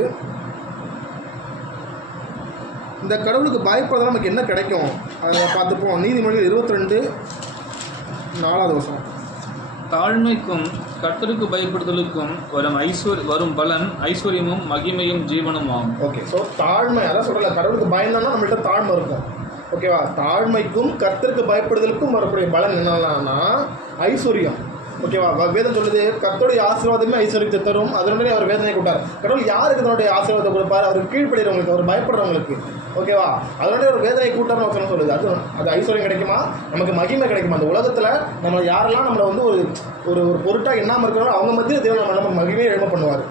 இந்த கடவுளுக்கு பயப்படுறதால நமக்கு என்ன கிடைக்கும் அதை பார்த்துப்போம். நீதிமொழிகள் 22:4 வசனம். தாழ்மைக்கும் கர்த்தருக்கு பயப்படுதலுக்கும் வரும் பலன் ஐஸ்வர்யமும் மகிமையும் ஜீவனும் ஆகும். ஓகே, ஸோ தாழ்மை, அதான் சொல்கிறல, கடவுளுக்கு பயந்தோம்னா நம்மள்ட்ட தாழ்மை இருக்கும். ஓகேவா? தாழ்மைக்கும் கர்த்தருக்கு பயப்படுதலுக்கும் வரக்கூடிய பலன் என்னன்னா ஐஸ்வர்யம். ஓகேவா? வேதம் சொல்லுது, கர்த்தருடைய ஆசீர்வாதமே ஐஸ்வர்யத்தை தரும், அதனுடைய அவர் வேதனை கொடுத்தார். கடவுள் யாருக்கு தன்னுடைய ஆசீர்வாதத்தை கொடுப்பார், அவருக்கு கீழ்ப்படுகிறவங்களுக்கு, அவர் பயப்படுறவங்களுக்கு. ஓகேவா? அதனுடைய ஒரு வேதனை கூட்டார்னு வசனம் சொல்லுது. அது ஐஸ்வர்யம் கிடைக்குமா, நமக்கு மகிமை கிடைக்குமா. அந்த உலகத்தில் நம்ம யாரெல்லாம் நம்மளை வந்து ஒரு ஒரு பொருட்டாக எண்ணாமல் இருக்கிறாங்களோ அவங்க மத்தியில் தேவன் நம்ம மகிமையை எழும பண்ணுவார்.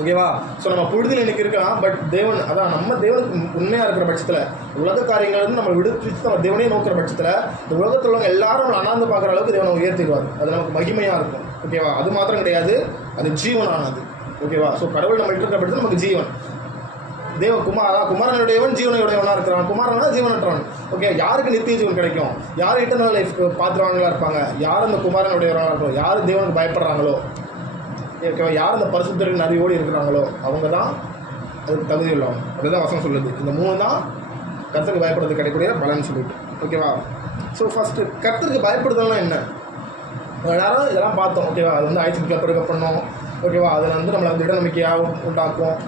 ஓகேவா? ஸோ நம்ம புழுதில் இன்னைக்கு இருக்கலாம், பட் தேவன் அதான் நம்ம தேவனுக்கு உண்மையாக இருக்கிற பட்சத்தில், உலக காரியங்கள் வந்து நம்ம விடுவிச்சு நம்ம தேவனே நோக்கிற பட்சத்தில் இந்த உலகத்தில் உள்ளவங்க எல்லாரும் நம்மளை அண்ணாந்து பார்க்குற அளவுக்கு தேவனை உயர்த்திடுவார். அது நமக்கு மகிமையாக இருக்கும். ஓகேவா? அது மாத்திரம் கிடையாது, அது ஜீவனானது. ஓகேவா? ஸோ கடவுள் நம்ம இருக்கிற பட்சத்தில் நமக்கு ஜீவன். குமாரனுடையவன் ஜீவனையுடையவனாக இருக்கிறான், குமாரனா ஜீவனற்றவன். ஓகே, யாருக்கு நித்திய ஜீவன் கிடைக்கும், யார் இட்டர்னல் லைஃப் பாத்திரவான்களாக இருப்பாங்க, யார் அந்த குமாரனுடையவனாக இருக்கும், யார் தேவனுக்கு பயப்படுறாங்களோ, ஓகேவா, யார் அந்த பரிசுத்தரின் அறிவோடு இருக்கிறாங்களோ அவங்க தான் அதுக்கு தகுதி உள்ளவங்க. அதுதான் வசனம் சொல்லுது. இந்த 3 தான் கர்த்தருக்கு பயப்படுறது கிடைக்கக்கூடிய பலன்னு சொல்லிட்டு. ஓகேவா? ஸோ ஃபஸ்ட்டு கர்த்தருக்கு பயப்படுதல்னா என்ன, எல்லாரும் இதெல்லாம் பார்த்தோம். ஓகேவா? அது வந்து ஆயுசுக்கு பிறகு பண்ணோம். ஓகேவா? அதில் வந்து நம்மளை வந்து இடநம்பிக்கையாக உண்டாக்கும்,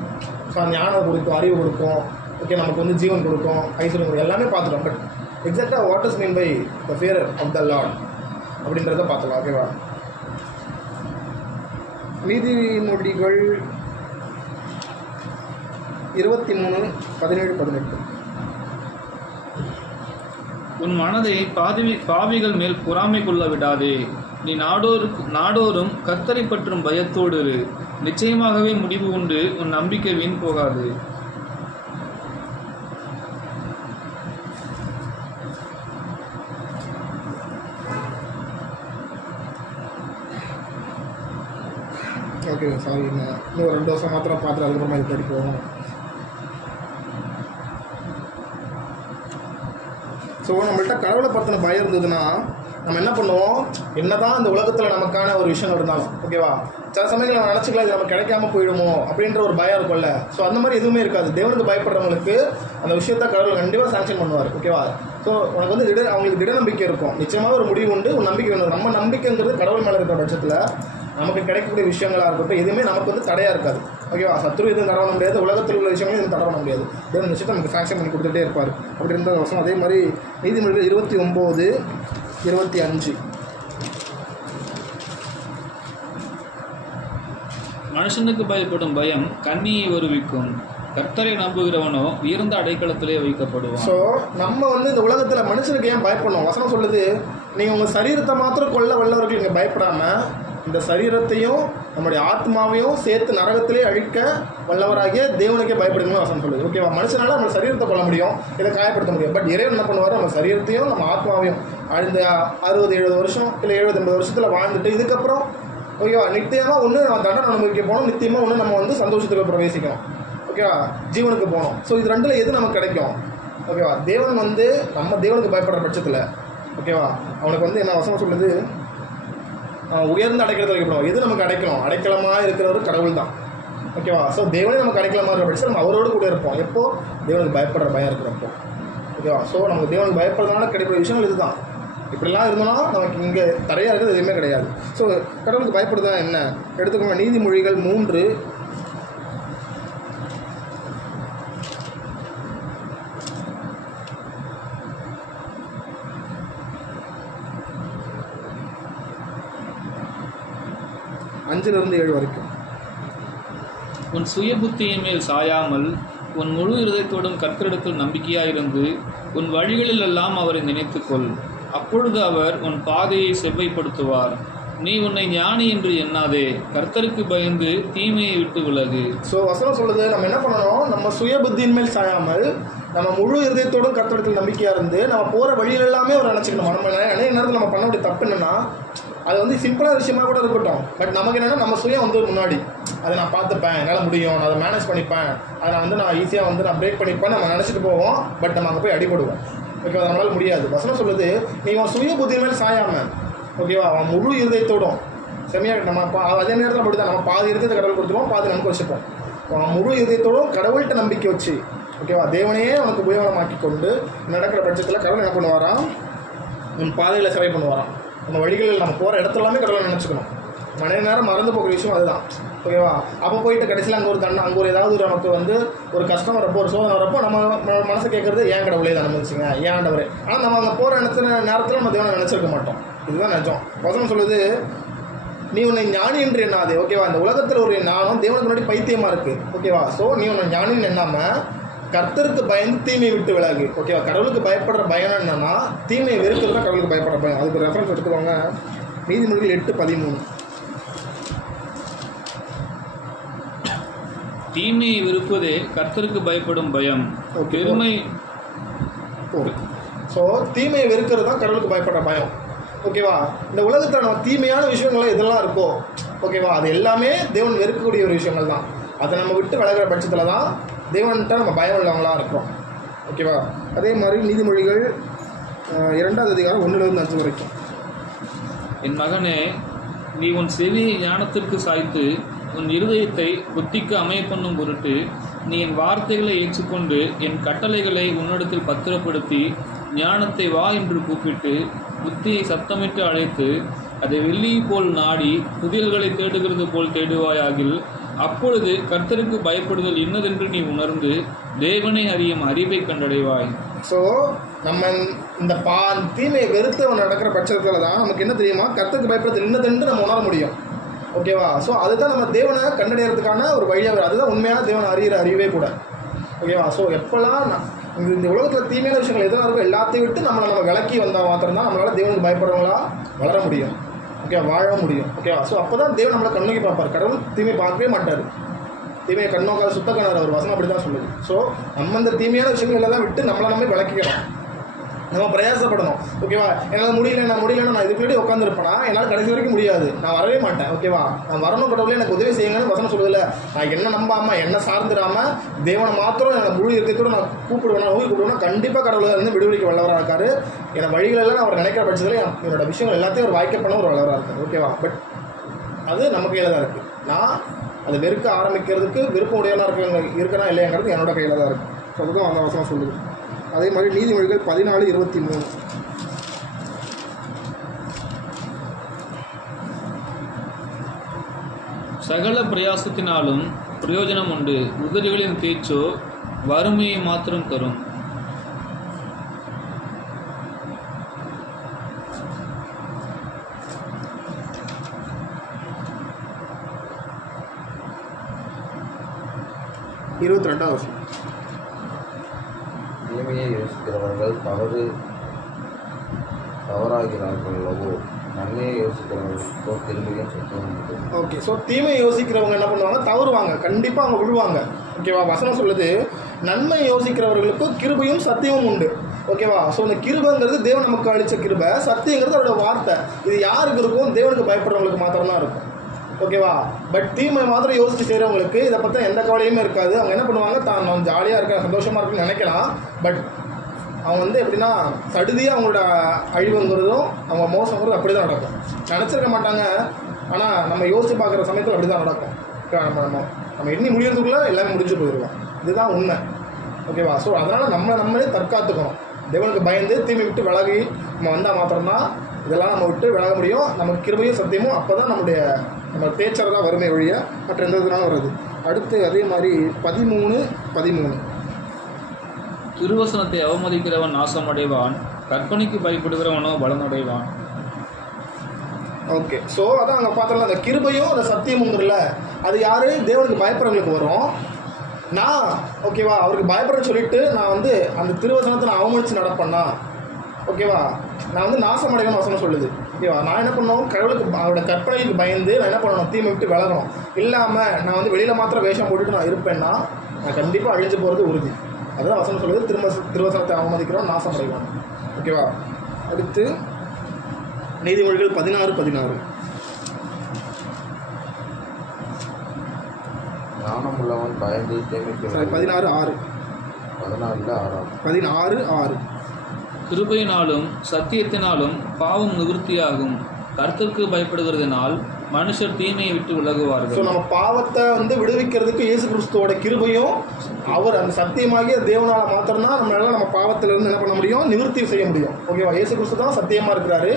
ஞானம் கொடுக்கும், அறிவு கொடுக்கும். ஓகே, நமக்கு வந்து ஜீவன் கொடுக்கும், ஐஸ்வர்யம் கொடுக்கும், எல்லாமே பார்த்துட்டோம். பட் எக்ஸாக்டாக what is mean by the fear of the Lord அப்படின்றத பார்த்துக்கலாம். ஓகேவா? நீதிமொழிகள் 23:17-18. உன் மனதை பாவிகள் மேல் பொறாமை கொள்ள விடாதே, நீ நாடோறும் கர்த்தரை பற்றும் பயத்தோடு இரு. நிச்சயமாகவே முடிவு உண்டு. உன் நம்பிக்கை வீண் போகாது. ஓகே சாரி, இன்னும் ஒரு 2 வருஷம் மாத்திரம் பார்த்துட்டு அதுக்கப்புறமா இது படிப்போம். ஸோ நம்மள்கிட்ட கடவுளை பற்றின பயம் இருந்ததுன்னா நம்ம என்ன பண்ணுவோம், என்னதான் இந்த உலகத்தில் நமக்கான ஒரு விஷயம் இருந்தாலும் ஓகேவா, சில சமயங்கள் நம்ம நினச்சிக்கலாம் இது நமக்கு கிடைக்காம போயிடுமோ அப்படின்ற ஒரு பயம் இருக்கும்ல. ஸோ அந்த மாதிரி எதுவுமே இருக்காது. தேவனுக்கு பயப்படுறவங்களுக்கு அந்த விஷயத்த கடவுள் கண்டிப்பாக சாங்ஷன் பண்ணுவார். ஓகேவா. ஸோ உனக்கு வந்து அவங்களுக்கு திட நம்பிக்கை இருக்கும். நிச்சயமாக ஒரு முடிவு உண்டு, ஒரு நம்பிக்கை வேணும். நம்ம நம்பிக்கைங்கிறது கடவுள் மேலே இருக்கிற பட்சத்தில் நமக்கு கிடைக்கக்கூடிய விஷயங்களாக இருக்கட்டும் எதுவுமே நமக்கு வந்து தடையாக இருக்காது. ஓகேவா. சத்ரு எதுவும் தடை பண்ண முடியாது, உலகத்தில் உள்ள விஷயங்களும் எதுவும் தடை பண்ண முடியாது. தேவன் விஷயத்தை நமக்கு சாங்ஷன் பண்ணி கொடுத்துட்டே இருப்பார். அப்படி இருந்த வருஷம். அதே மாதிரி நீதிமொழிகள் 29:25 மனுஷனுக்கு பயப்படும் பயம் கண்ணியை வருவிக்கும். கர்த்தரை நம்புகிறவனோ உயர்ந்த அடைக்கலத்திலே வைக்கப்படுவான். ஸோ நம்ம வந்து இந்த உலகத்தில் மனுஷனுக்கு ஏன் பயப்படணும்? வசனம் சொல்லுது, நீங்கள் உங்கள் சரீரத்தை மாத்திரம் கொல்ல வல்லவர்கள் நீங்கள் பயப்படாமல் இந்த சரீரத்தையும் நம்முடைய ஆத்மாவையும் சேர்த்து நரகத்திலே அழிக்க வல்லவராகிய தேவனுக்கே பயப்படுங்கன்னு வசனம் சொல்லுது. ஓகேவா. மனுஷனால நம்ம சரீரத்தை கொள்ள முடியும், இதை காயப்படுத்த முடியும். பட் இறைவன் என்ன பண்ணுவார், நம்ம சரீரத்தையும் நம்ம ஆத்மாவையும் இந்த 60-70 வருஷம் இல்லை 70-80 வருஷத்தில் வாழ்ந்துட்டு இதுக்கப்புறம் ஓகேவா நித்தியமாக ஒன்று நம்ம தண்டனை அனுபவிக்க போகணும், நித்தியமாக ஒன்று நம்ம வந்து சந்தோஷத்துக்கு பிரவேசிக்கணும். ஓகேவா. ஜீவனுக்கு போகணும். ஸோ இது ரெண்டில் எது நமக்கு கிடைக்கும்? ஓகேவா. தேவன் வந்து நம்ம தேவனுக்கு பயப்படுற பட்சத்தில் ஓகேவா அவனுக்கு வந்து என்ன வசனம் சொல்லுது, உயர்ந்த அடைக்கலத்தில் வைக்கப்படும். எது நமக்கு அடைக்கலம்? அடைக்கலமாக இருக்கிறவர் கடவுள் தான். ஓகேவா. ஸோ தேவனே நமக்கு அடைக்கலமாக இருக்கிற பட்சத்தில் நம்ம அவரோடு கூட இருப்போம். எப்போ? தேவனுக்கு பயப்படுற பயம் இருக்கிறப்போ. ஓகேவா. ஸோ நமக்கு தேவனுக்கு பயப்படுறதுனால கிடைக்கிற விஷயங்கள் இதுதான். இப்படிலாம் இருந்தோம்னா நமக்கு இங்கே தடையாக இருக்கிறது எதுவுமே கிடையாது. ஸோ கடவுளுக்கு பயப்படுறதா என்ன எடுத்துக்கோங்க. நீதிமொழிகள் 3 5-7 வரைக்கும். உன் சுய புத்தியின் மேல் சாயாமல் உன் முழு இருதயத்தோடும் கர்த்தரிடத்தில் நம்பிக்கையாயிருந்து உன் வழிகளில் எல்லாம் அவரை நினைத்துக்கொள். அப்பொழுது அவர் உன் பாதையை செவ்வைப்படுத்துவார். நீ உன்னை ஞானி என்று எண்ணாதே, கர்த்தருக்கு பயந்து தீமையை விட்டு விலகு. ஸோ வசனம் சொல்லுது, நம்ம என்ன பண்ணணும், நம்ம சுய புத்தியின் மேல் சாயாமல் நம்ம முழு இருதயத்தோடும் கர்த்தரிடத்தில் நம்பிக்கையாக இருந்து நம்ம போகிற வழியில் எல்லாமே அவர் நினச்சிக்கணும். நம்ம அநேக நேரத்தில் நம்ம பண்ண வேண்டிய தப்பு என்னென்னா, அது வந்து சிம்பிளான விஷயமாக கூட இருக்கட்டும், பட் நமக்கு என்னென்னா நம்ம சுயம் வந்து முன்னாடி அதை நான் பார்த்துப்பேன், என்னால் முடியும், நான் அதை மேனேஜ் பண்ணிப்பேன், அதை நான் ஈஸியாக வந்து நான் பிரேக் பண்ணிப்பேன் நம்ம நினச்சிட்டு போவோம். பட் நம்ம அங்கே போய் அடிபடுவோம். ஓகேவா. நம்மளால் முடியாது. வசனம் சொல்லுது, நீ உன் சுய புத்தியின் மேல் சாயாமல் ஓகேவா அவன் முழு இருதயத்தோடும் செம்மையாக நம்ம அதே நேரத்தில் அப்படி தான் நம்ம பாதி இருதயத்தை கடவுள் கொடுத்துருவோம், பாதி நமக்கு வச்சுப்போம். அவன் முழு இருதயத்தோடும் கடவுள்கிட்ட நம்பிக்கை வச்சு ஓகேவா தேவனையே அவனுக்கு உபயோகமாக்கி கொண்டு நடக்கிற பட்சத்தில் கடவுள் என்ன பண்ணுவாராம், உன் பாதையில் சேவை பண்ணுவாராம். நம்ம வழிகளில் நம்ம போகிற இடத்துலாமே கடவுளை நினச்சிக்கணும். மனித நேரம் மறந்து போகிற விஷயம் அதுதான். ஓகேவா. அப்போ போயிட்டு கடைசியில் அங்கே ஒரு அங்கே ஒரு ஏதாவது ஒரு நமக்கு வந்து ஒரு கஷ்டம் வரப்போ, ஒரு சோதனை வரப்போ நம்ம மனசை கேட்குறது ஏன் கடவுளே தான் அனுமதிச்சுங்க, ஏன் ஆண்டவரே. ஆனால் நம்ம அங்கே போகிற நேரத்தில் நம்ம தேவனை நினச்சிருக்க மாட்டோம். இதுதான் நிஜம். வசனம் சொல்லுது, நீ உன்னை ஞானி என்று எண்ணாதே. ஓகேவா. இந்த உலகத்தில் ஒரு ஞானம் தேவனுக்கு முன்னாடி பைத்தியமாக இருக்குது. ஓகேவா. ஸோ நீ உன்னை ஞானின்னு எண்ணாமல் கர்த்தருக்கு பயந்து தீமையை விட்டு விலகு. ஓகேவா. கடவுளுக்கு பயப்படுற பயம் என்னன்னா தீமையை வெறுக்கிறது தான் கடவுளுக்கு பயப்படுற பயம். அதுக்கு ரெஃபரன்ஸ் எடுத்துக்கோங்க. நீதிமொழிகள் 8:13. தீமையை விருப்பதே கர்த்தருக்கு பயப்படும் பயம். பெருமை. ஸோ தீமையை வெறுக்கிறது தான் கடவுளுக்கு பயப்படுற பயம். ஓகேவா. இந்த உலகத்தில் நம்ம தீமையான விஷயங்கள் இதெல்லாம் இருக்கோ ஓகேவா, அது எல்லாமே தேவன் வெறுக்கக்கூடிய ஒரு விஷயங்கள் தான். அதை நம்ம விட்டு விலகிற பட்சத்தில் தான் தேவன்கிட்ட நம்ம பயம் உள்ளவங்களாக இருக்கிறோம். ஓகேவா. அதே மாதிரி நீதிமொழிகள் 2ஆம் அதிகாரம் 1-5 வரைக்கும். என் மகனே, நீ உன் செவியை ஞானத்திற்கு சாய்த்து உன் இருதயத்தை புத்திக்கு அமைய பண்ணும் பொருட்டு நீ என் வார்த்தைகளை ஏற்றுக்கொண்டு என் கட்டளைகளை உன்னிடத்தில் பத்திரப்படுத்தி ஞானத்தை வா என்று கூப்பிட்டு புத்தியை சத்தமிட்டு அழைத்து அதை வெள்ளியை போல் நாடி புதியல்களை தேடுகிறது போல் தேடுவாயாகில் அப்பொழுது கர்த்தருக்கு பயப்படுதல் இன்னதென்று நீ உணர்ந்து தேவனை அறியும் அறிவை கண்டடைவாய். ஸோ நம்ம இந்த தீமையை வெறுத்து நடக்கிற பட்சத்தில் தான் நமக்கு என்ன தெரியுமா, கர்த்தருக்கு பயப்படுதல் இன்னதென்று நம்ம உணர முடியும். ஓகேவா. ஸோ அதுதான் நம்ம தேவனை கண்டடைகிறதுக்கான ஒரு வழியாக, அதுதான் உண்மையாக தேவனை அறிகிற அறிவே கூட. ஓகேவா. ஸோ எப்போல்லாம் இந்த உலகத்தில் தீமையான விஷயங்கள் எதெல்லாம் இருக்கோ எல்லாத்தையும் விட்டு நம்ம விலக்கி வந்தால் மாத்திரம்தான் நம்மளால் தேவனுக்கு பயப்படுறவங்களா வளர முடியும். ஓகே, வாழ முடியும். ஓகேவா? ஸோ அப்போ தான் தேவன் நம்மளை கண்ணோக்கி பார்ப்பார். கடவுள் தீமை பார்க்கவே மாட்டார். தீமையை கண்ணோக்காத சுத்த கண்ணார், அவர் வசனம் அப்படி தான் சொல்லுது. ஸோ நம்ம இந்த தீமையான விஷயங்கள் எல்லாம் விட்டு நம்மளை நம்ம விளக்கிக்கிறோம், நம்ம பிரயாசப்படணும். ஓகேவா? என்னால் முடியலன்னா நான் இதுக்கு உட்காந்துருப்பேனா என்னால் கடைசி வரைக்கும் முடியாது, நான் வரவே மாட்டேன். ஓகேவா? நான் வரணும், கடவுளே எனக்கு உதவி செய்யுங்கன்னு வசனம் சொல்லுதில்ல. நான் என்ன நம்பாமல் என்ன சார்ந்துடாமல் தேவனை மாத்திரம் எனக்கு முழு இருக்கக்கூட நான் கூப்பிடுவேன்னா கண்டிப்பாக கடவுளை வந்து விடுவிக்க வல்லவராக இருக்காரு. என் வழிகளெல்லாம் அவர் நினைக்கிற பட்சத்தில் என்னோட விஷயங்கள் எல்லாத்தையும் அவர் வாய்க்க பண்ண ஒரு வல்லவராக இருக்கார். ஓகேவா? பட் அது நம்ம கையில் தான் இருக்குது. நான் அதை வெறுக்க ஆரம்பிக்கிறதுக்கு விருப்பம் உடையவனாக இருக்கனா இல்லையாங்கிறது என்னோட கையில் தான் இருக்குது. ஸோ அதுதான் அந்த வசனம் சொல்லுது. அதே மாதிரி நீதிமொழிகள் 14:23. சகல பிரயாசத்தினாலும் பிரயோஜனம் உண்டு, உதடுகளின் பேச்சோ வறுமையை மாத்திரம் தரும். தீமையை யோசிக்கிறவர்கள் தவறாகிறார்களோ, நன்மையை யோசிக்கிறவர்களுக்கோ திரும்பியும் சத்தியம் உண்டு. ஓகே, ஸோ தீமையை யோசிக்கிறவங்க என்ன பண்ணுவாங்க? தவறுவாங்க, கண்டிப்பாக அவங்க விழுவாங்க. ஓகேவா? வசனம் சொல்லுது நன்மை யோசிக்கிறவர்களுக்கும் கிருபையும் சத்தியமும் உண்டு. ஓகேவா? ஸோ இந்த கிருபைங்கிறது தேவன் நமக்கு அளித்த கிருபை, சத்தியங்கிறது அவரோட வார்த்தை. இது யாருக்கு இருக்கும்? தேவனுக்கு பயப்படுறவங்களுக்கு மாத்திரம்தான் இருக்கும். ஓகேவா? பட் தீமை மாத்திரம் யோசித்து செய்கிறவங்களுக்கு இதை பற்றி எந்த கவலையுமே இருக்காது. அவங்க என்ன பண்ணுவாங்க? தான் ஜாலியாக இருக்க, சந்தோஷமாக இருக்குன்னு நினைக்கலாம். பட் அவங்க வந்து எப்படின்னா சடுதியாக அவங்களோட அழிவுங்கிறதும் அவங்க மோசங்கிறதும் அப்படி தான் நடக்கும். நினச்சிருக்க மாட்டாங்க, ஆனால் நம்ம யோசித்து பார்க்குற சமயத்தில் அப்படி தான் நடக்கும். நம்ம எண்ணி முடியறதுக்குள்ளே எல்லாமே முடிஞ்சு போயிடுவோம். இதுதான் உண்மை. ஓகேவா? ஸோ அதனால் நம்மளே தற்காத்துக்கணும். தேவனுக்கு பயந்து தீமை விட்டு விலகி நம்ம வந்தால் மாத்திரம்தான் இதெல்லாம் நம்ம விட்டு விலக முடியும். நமக்கு கிருபையும் சத்தியமும் அப்போ தான் நம்ம பேச்சர் தான் வறுமை வழிய மற்ற எந்த இதனாலும் வருது. அடுத்து அதே மாதிரி 13:13. திருவசனத்தை அவமதிக்கிறவன் நாசமடைவான், கற்பனைக்கு பயப்படுகிறவனோ பலனடைவான். ஓகே, ஸோ அதான் அங்கே பார்த்தோம்னா அந்த கிருபையும் அந்த சத்தியமுங்கிறல அது யார்? தேவனுக்கு பயப்படுறவங்களுக்கு வரும். நான் ஓகேவா அவருக்கு பயப்படுறேன்னு சொல்லிட்டு நான் வந்து அந்த திருவசனத்தை நான் அவமதித்து நடப்பேன்னா ஓகேவா நான் வந்து நாசமடையணும் வசனம் சொல்லுது. ஓகேவா? நான் என்ன பண்ணணும்? கடவுளுக்கு அவரோட கற்பனைக்கு பயந்து நான் என்ன பண்ணணும்? தீமை விட்டு விலகணும். இல்லாமல் நான் வந்து வெளியில் மாத்திரம் வேஷம் போட்டுட்டு நான் இருப்பேன்னா நான் கண்டிப்பாக அழிஞ்சு போகிறது உறுதி. அதுதான் வசனம் சொல்லுது. திருவசனத்தை அவமதிக்கிறோம், நாசம் அடைவோம். ஓகேவா? அடுத்து நீதிமொழிகள் 16:16. ஞானம் உள்ளவன் பயந்து சேமிக்க 16:6. 16:6. கிருபையினாலும் சத்தியத்தினாலும் பாவம் நிவர்த்தியாகும், கர்த்தருக்கு பயப்படுகிறதுனால் மனுஷர் தீமையை விட்டு விலகுவார்கள். ஸோ நம்ம பாவத்தை வந்து விடுவிக்கிறதுக்கு இயேசு கிறிஸ்துவோட கிருபையும் அவர் அந்த சத்தியமாகிய தேவனால் மாத்திரம்தான் நம்மளால நம்ம பாவத்திலிருந்து என்ன பண்ண முடியும்? நிவர்த்தி செய்ய முடியும். ஓகேவா? இயேசு கிறிஸ்து தான் சத்தியமாக இருக்கிறாரு,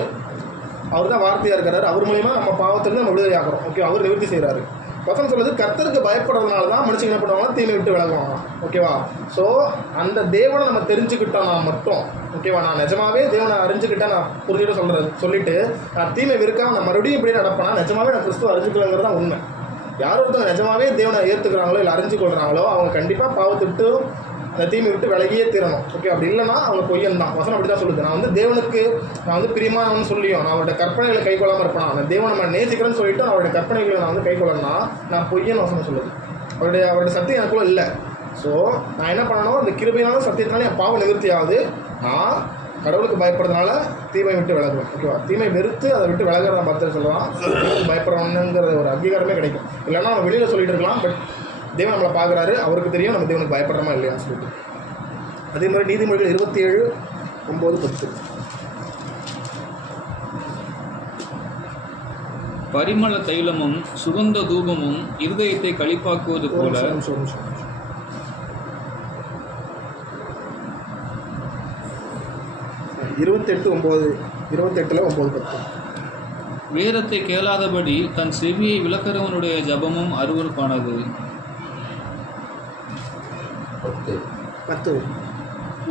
அவர் தான் வார்த்தையாக இருக்கிறாரு. அவர் மூலியமா நம்ம பாவத்திலிருந்து நம்ம விடுதலை ஆகிறோம். ஓகே, அவர் நிவர்த்தி செய்கிறாரு. வசனம் சொல்லுது கர்த்தருக்கு பயப்படுறதுனால தான் மனுஷங்க என்ன பண்ணுவாங்க? தீமை விட்டு விலகுவாங்க. ஓகேவா? ஸோ அந்த தேவனை நம்ம தெரிஞ்சுக்கிட்டோம் நான் மட்டும். ஓகேவா? நான் நிஜமாவே தேவனை அறிஞ்சுக்கிட்டேன், நான் புரிஞ்சுக்கிட்டு சொல்லிட்டு நான் தீமை விற்காம நான் மறுபடியும் இப்படி நடப்பேன்னா நிஜமாவே நான் கிறிஸ்துவ அறிஞ்சுக்கிறேங்கிறது தான் உண்மை. யார் ஒருத்தவங்க நிஜமாவே தேவனை ஏற்றுக்கிறாங்களோ இல்லை அறிஞ்சு கொள்கிறாங்களோ அவங்க கண்டிப்பாக பாவத்துட்டு அந்த தீமை விட்டு விலகியே தீரணும். ஓகே, அப்படி இல்லைன்னா அவங்க பொய்யன் தான். வசனம் அப்படி தான் சொல்லுது. நான் வந்து தேவனுக்கு நான் வந்து பிரியமானவன்னு சொல்லியும் நான் அவருடைய கற்பனைகளை கை கொள்ளாமல் இருப்பேன். அந்த தேவனை நம்ம நேசிக்கிறேன்னு சொல்லிட்டு அவருடைய கற்பனைகளை நான் வந்து கை கொள்ளணும்னா நான் பொய்யன்னு வசனம் சொல்லுது. அவருடைய சத்தியம் எனக்குள்ள இல்லை. ஸோ நான் என்ன பண்ணணும்? அந்த கிருபையினாலும் சத்தியத்தினாலும் என் பாவம் நிவர்த்தி ஆகுது. நான் கடவுளுக்கு பயப்படுறதுனால தீமை விட்டு விலகுவேன். ஓகேவா? தீமை வெறுத்து அதை விட்டு விலகிறத பார்த்து சொல்லலாம். பயப்படுறவனுங்கிற ஒரு அங்கீகாரமே கிடைக்கும். இல்லைன்னா நம்ம வெளியில் சொல்லிட்டு இருக்கலாம். பட் தேவன் நம்மளை பார்க்குறாரு, அவருக்கு தெரியும் நம்ம தேவனுக்கு பயப்படுறோமா இல்லையான்னு சொல்லிட்டு. அதே மாதிரி நீதிமொழிகள் 27:9-10. பரிமள தைலமும் சுகந்த தூபமும் இருதயத்தை களிப்பாக்குவது போல 28:9-10. வேதத்தை கேளாதபடி தன் செவியை விளக்கிறவனுடைய ஜபமும் அருவருப்பானது. 10.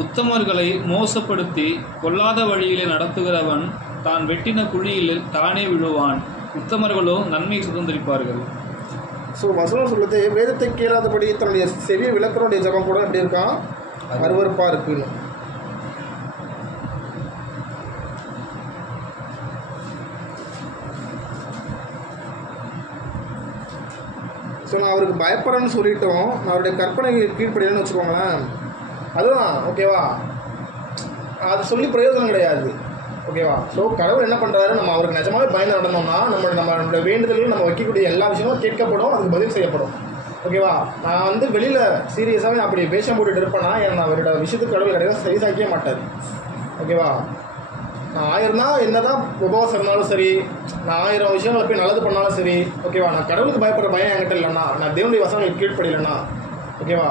உத்தமர்களை மோசப்படுத்தி கொல்லாத வழியிலே நடத்துகிறவன் தான் வெட்டின குழியில் தானே விழுவான். உத்தமர்களோ நன்மை சுதந்திரிப்பார்கள். ஸோ வசனம் சொல்லுது வேதத்தை கேளாதபடி தன்னுடைய செவியை விளக்கிறனுடைய ஜபம் கூட எப்படி இருக்கான்? அருவருப்பாக இருக்குன்னு. ஸோ நான் அவருக்கு பயப்படுறேன்னு சொல்லிட்டோம், நான் அவருடைய கற்பனைகளுக்கு கீழ்ப்படியலன்னு வச்சுக்கோங்களேன், அதுதான் ஓகேவா, அது சொல்லி பிரயோஜனம் கிடையாது. ஓகேவா. ஸோ கடவுள் என்ன பண்ணுறாரு, நம்ம அவருக்கு நிஜமாவே பயந்து நடந்தோம்னா நம்மளோட வேண்டுதல்கள் நம்ம வைக்கக்கூடிய எல்லா விஷயமும் கேட்கப்படும், அதுக்கு பதில் செய்யப்படும். ஓகேவா. நான் வந்து வெளியில் சீரியஸாகவே நான் அப்படி வேஷம் போட்டுட்டு இருப்பேன்னா நான் அவரோட விஷயத்துக்கு கடவுள் கிடையாது சரிசாக்கவே மாட்டார். ஓகேவா. நான் 1000 தான் என்ன தான் உபவாசம் இருந்தாலும் சரி, நான் 1000 விஷயங்களை போய் நல்லது பண்ணாலும் சரி, ஓகேவா, நான் கடவுளுக்கு பயப்படுற பயம் என்கிட்ட இல்லைன்னா, நான் தேவனுடைய வசனங்களுக்கு கீழ்ப்படியலைன்னா, ஓகேவா,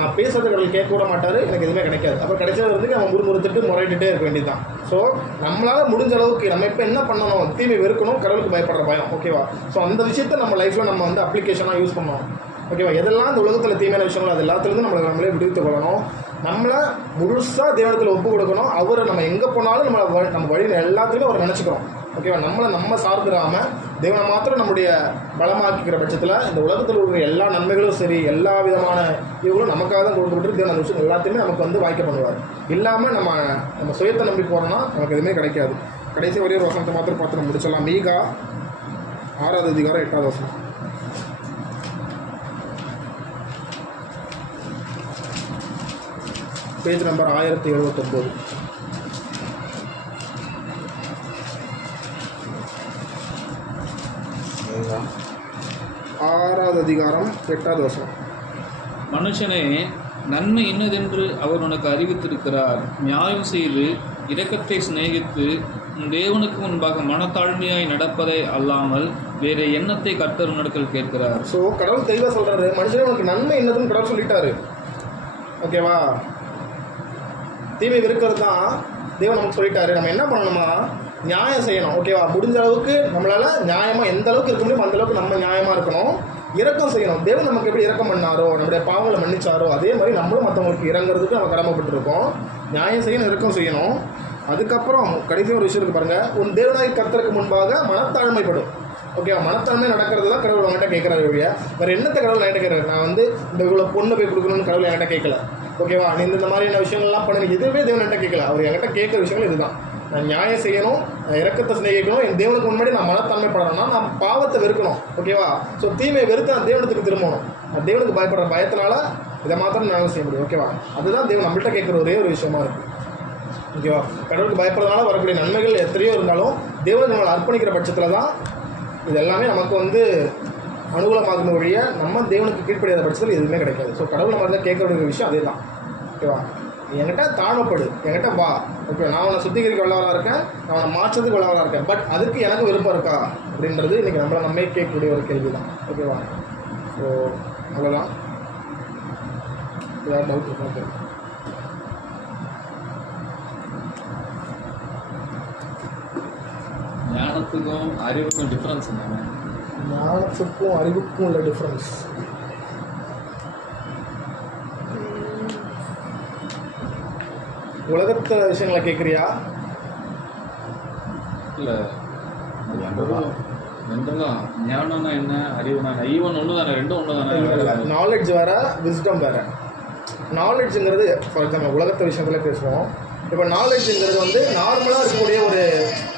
நான் பேசுறது கடவுள் கேட்க கூட மாட்டார், எனக்கு எதுவுமே கிடைக்காது. அப்புறம் கிடைச்சது வந்து நம்ம முறுமுறுத்துட்டு முறையிட்டுட்டே இருக்க வேண்டியது தான். ஸோ நம்மளால் முடிஞ்ச அளவுக்கு நம்ம இப்போ என்ன பண்ணணும், தீமை வெறுக்கணும், கடவுளுக்கு பயப்படுற பயம். ஓகேவா. ஸோ அந்த விஷயத்தை நம்ம லைஃப்பில் நம்ம வந்து அப்ளிகேஷனாக யூஸ் பண்ணணும். ஓகேவா. எதெல்லாம் இந்த உலகத்தில் தீமையான விஷயங்கள் அது எல்லாத்துலேருந்து நம்மளே விடுவித்து கொள்ளணும். நம்மளை முழுசாக தேவனத்தில் ஒப்பு கொடுக்கணும். அவரை நம்ம எங்கே போனாலும் நம்ம வழி எல்லாத்துலேயும் அவரை நினச்சிக்கிறோம். ஓகேவா. நம்ம சார்ந்துடாமல் தேவனை மாத்திரம் நம்முடைய பலமாக்கிக்கிற பட்சத்தில் இந்த உலகத்தில் இருக்கிற எல்லா நன்மைகளும் சரி, எல்லா விதமான இவங்களும் நமக்காக தான் கொடுக்கப்பட்டு தேவன் அந்த விஷயம் எல்லாத்தையுமே நமக்கு வந்து வாய்க்க பண்ணுவார். இல்லாமல் நம்ம சுயத்தை நம்பி போகிறோன்னா நமக்கு எதுவுமே கிடைக்காது. கடைசி ஒரே ஒரு வசனத்தை மாத்திரம் பார்த்து நம்ம முடிச்சிடலாம். மீகா 6வது அதிகாரம் 8வது வசனம். Page number 1079. 6வது அதிகாரம் 8வது வசனம். மனுஷனே, நன்மை இன்னதென்று அவர் உனக்கு அறிவித்திருக்கிறார். நியாயம் செய்து இரக்கத்தை சிநேகித்து உன் தேவனுக்கு முன்பாக மனத்தாழ்மையாய் நடப்பதை அல்லாமல் வேறு எண்ணத்தை கர்த்தர் உன்னிடத்தில் கேட்கிறார். ஸோ கடவுள் தெளிவாக சொல்கிறாரு, மனுஷனே உனக்கு நன்மை என்னதுன்னு கடவுள் சொல்லிட்டாரு. ஓகேவா. தீமை வெறுக்கிறது தான் தேவன் நமக்கு சொல்லிட்டாரு. நம்ம என்ன பண்ணணுமா, நியாயம் செய்யணும். ஓகேவா. முடிஞ்ச அளவுக்கு நம்மளால் நியாயமாக எந்த அளவுக்கு இருக்க முடியும் அந்த அளவுக்கு நம்ம நியாயமாக இருக்கணும். இரக்கம் செய்யணும். தேவன் நமக்கு எப்படி இரக்கம் பண்ணாரோ, நம்முடைய பாவங்களை மன்னிச்சாரோ, அதே மாதிரி நம்மளும் மற்றவங்களுக்கு இறங்குறதுக்கு நம்ம கடமைப்பட்டிருக்கோம். நியாயம் செய்யணும், இரக்கம் செய்யணும். அதுக்கப்புறம் கடைசி ஒரு விஷயம் இருக்கு பாருங்கள், உன் தேவனாய் கர்த்தருக்கு முன்பாக மனத்தாழ்மைப்படும். ஓகேவா. மனத்தாழ்மை நடக்கிறது தான் கடவுள் அவங்ககிட்ட கேட்குறாரு வழியா. வேறு என்னத்தை கடவுள் என்கிட்ட கேட்குறாரு, நான் வந்து இந்த இவ்வளோ பொண்ணை போய் கொடுக்கணும்னு கடவுள் என்கிட்ட கேட்கல. ஓகேவா. நீ இந்த மாதிரியான விஷயங்கள்லாம் பண்ணுங்க, எதுவுமே தேவன் என்கிட்ட கேட்கல. அவர் என்கிட்ட கேட்குற விஷயங்கள் இதுதான். நான் நியாயம் செய்யணும், இரக்கத்தை சிநேகிக்கணும், என் தேவனுக்கு முன்னாடி நான் மனத்தன்மைப்படணும்னா நான் பாவத்தை வெறுக்கணும். ஓகேவா. ஸோ தீமையை வெறுத்து நான் தேவனத்துக்கு திரும்பணும். நான் தேவனுக்கு பயப்படுற பயத்தினால இதை மாத்திரம் நியாயம் செய்ய முடியும். ஓகேவா. அதுதான் தேவன் நம்மள்கிட்ட கேட்குற ஒரே ஒரு விஷயமா இருக்குது. ஓகேவா. கடவுளுக்கு பயப்படுறதுனால வரக்கூடிய நன்மைகள் எத்தனையோ இருந்தாலும் தேவனுக்கு நம்மளை அர்ப்பணிக்கிற பட்சத்தில் தான் இது எல்லாமே நமக்கு வந்து அனுகூலமாகும் வழிய நம்ம தேவனுக்கு கீழ்ப்படியாத பட்சத்தில் எதுவுமே கிடைக்காது. ஸோ கடவுள் நம்ம தான் கேட்க வேண்டிய விஷயம் அதே தான். ஓகேவா. என்கிட்ட தாழ்மைப்படு, என்கிட்ட வா. ஓகே, நான் அவனை சுத்திகரிக்க வல்லவராக இருக்கேன், நான் அவனை மாற்றத்துக்கு வல்லவராக இருக்கேன். பட் அதுக்கு எனக்கு விருப்பம் இருக்கா அப்படின்றது இன்றைக்கி நம்மளை கேட்கக்கூடிய ஒரு கேள்வி தான். ஓகேவா. ஸோ அவ்வளோதான். ஏதாவது டவுட் இருக்கா? ஞானத்துக்கும் அறிவுக்கும் டிஃப்ரென்ஸ் என்ன? ஞானத்துக்கும் அறிவுக்கும் உள்ள டிஃப்ரென்ஸ் உலகத்தை விஷயங்களை கேட்குறியா? இல்லை, ரெண்டும் தான். ஞானம்னா என்ன, அறிவுனா என்ன? ஈவன் ஒன்று தானே, ரெண்டும் ஒன்று தானே. நாலேஜ் வேறு, விஸ்டம் வேறு. நாலேஜுங்கிறது ஃபார் எக்ஸாம்பிள் உலகத்தை விஷயத்தில் பேசுவோம். இப்போ நாலேஜுங்கிறது வந்து நார்மலாக இருக்கக்கூடிய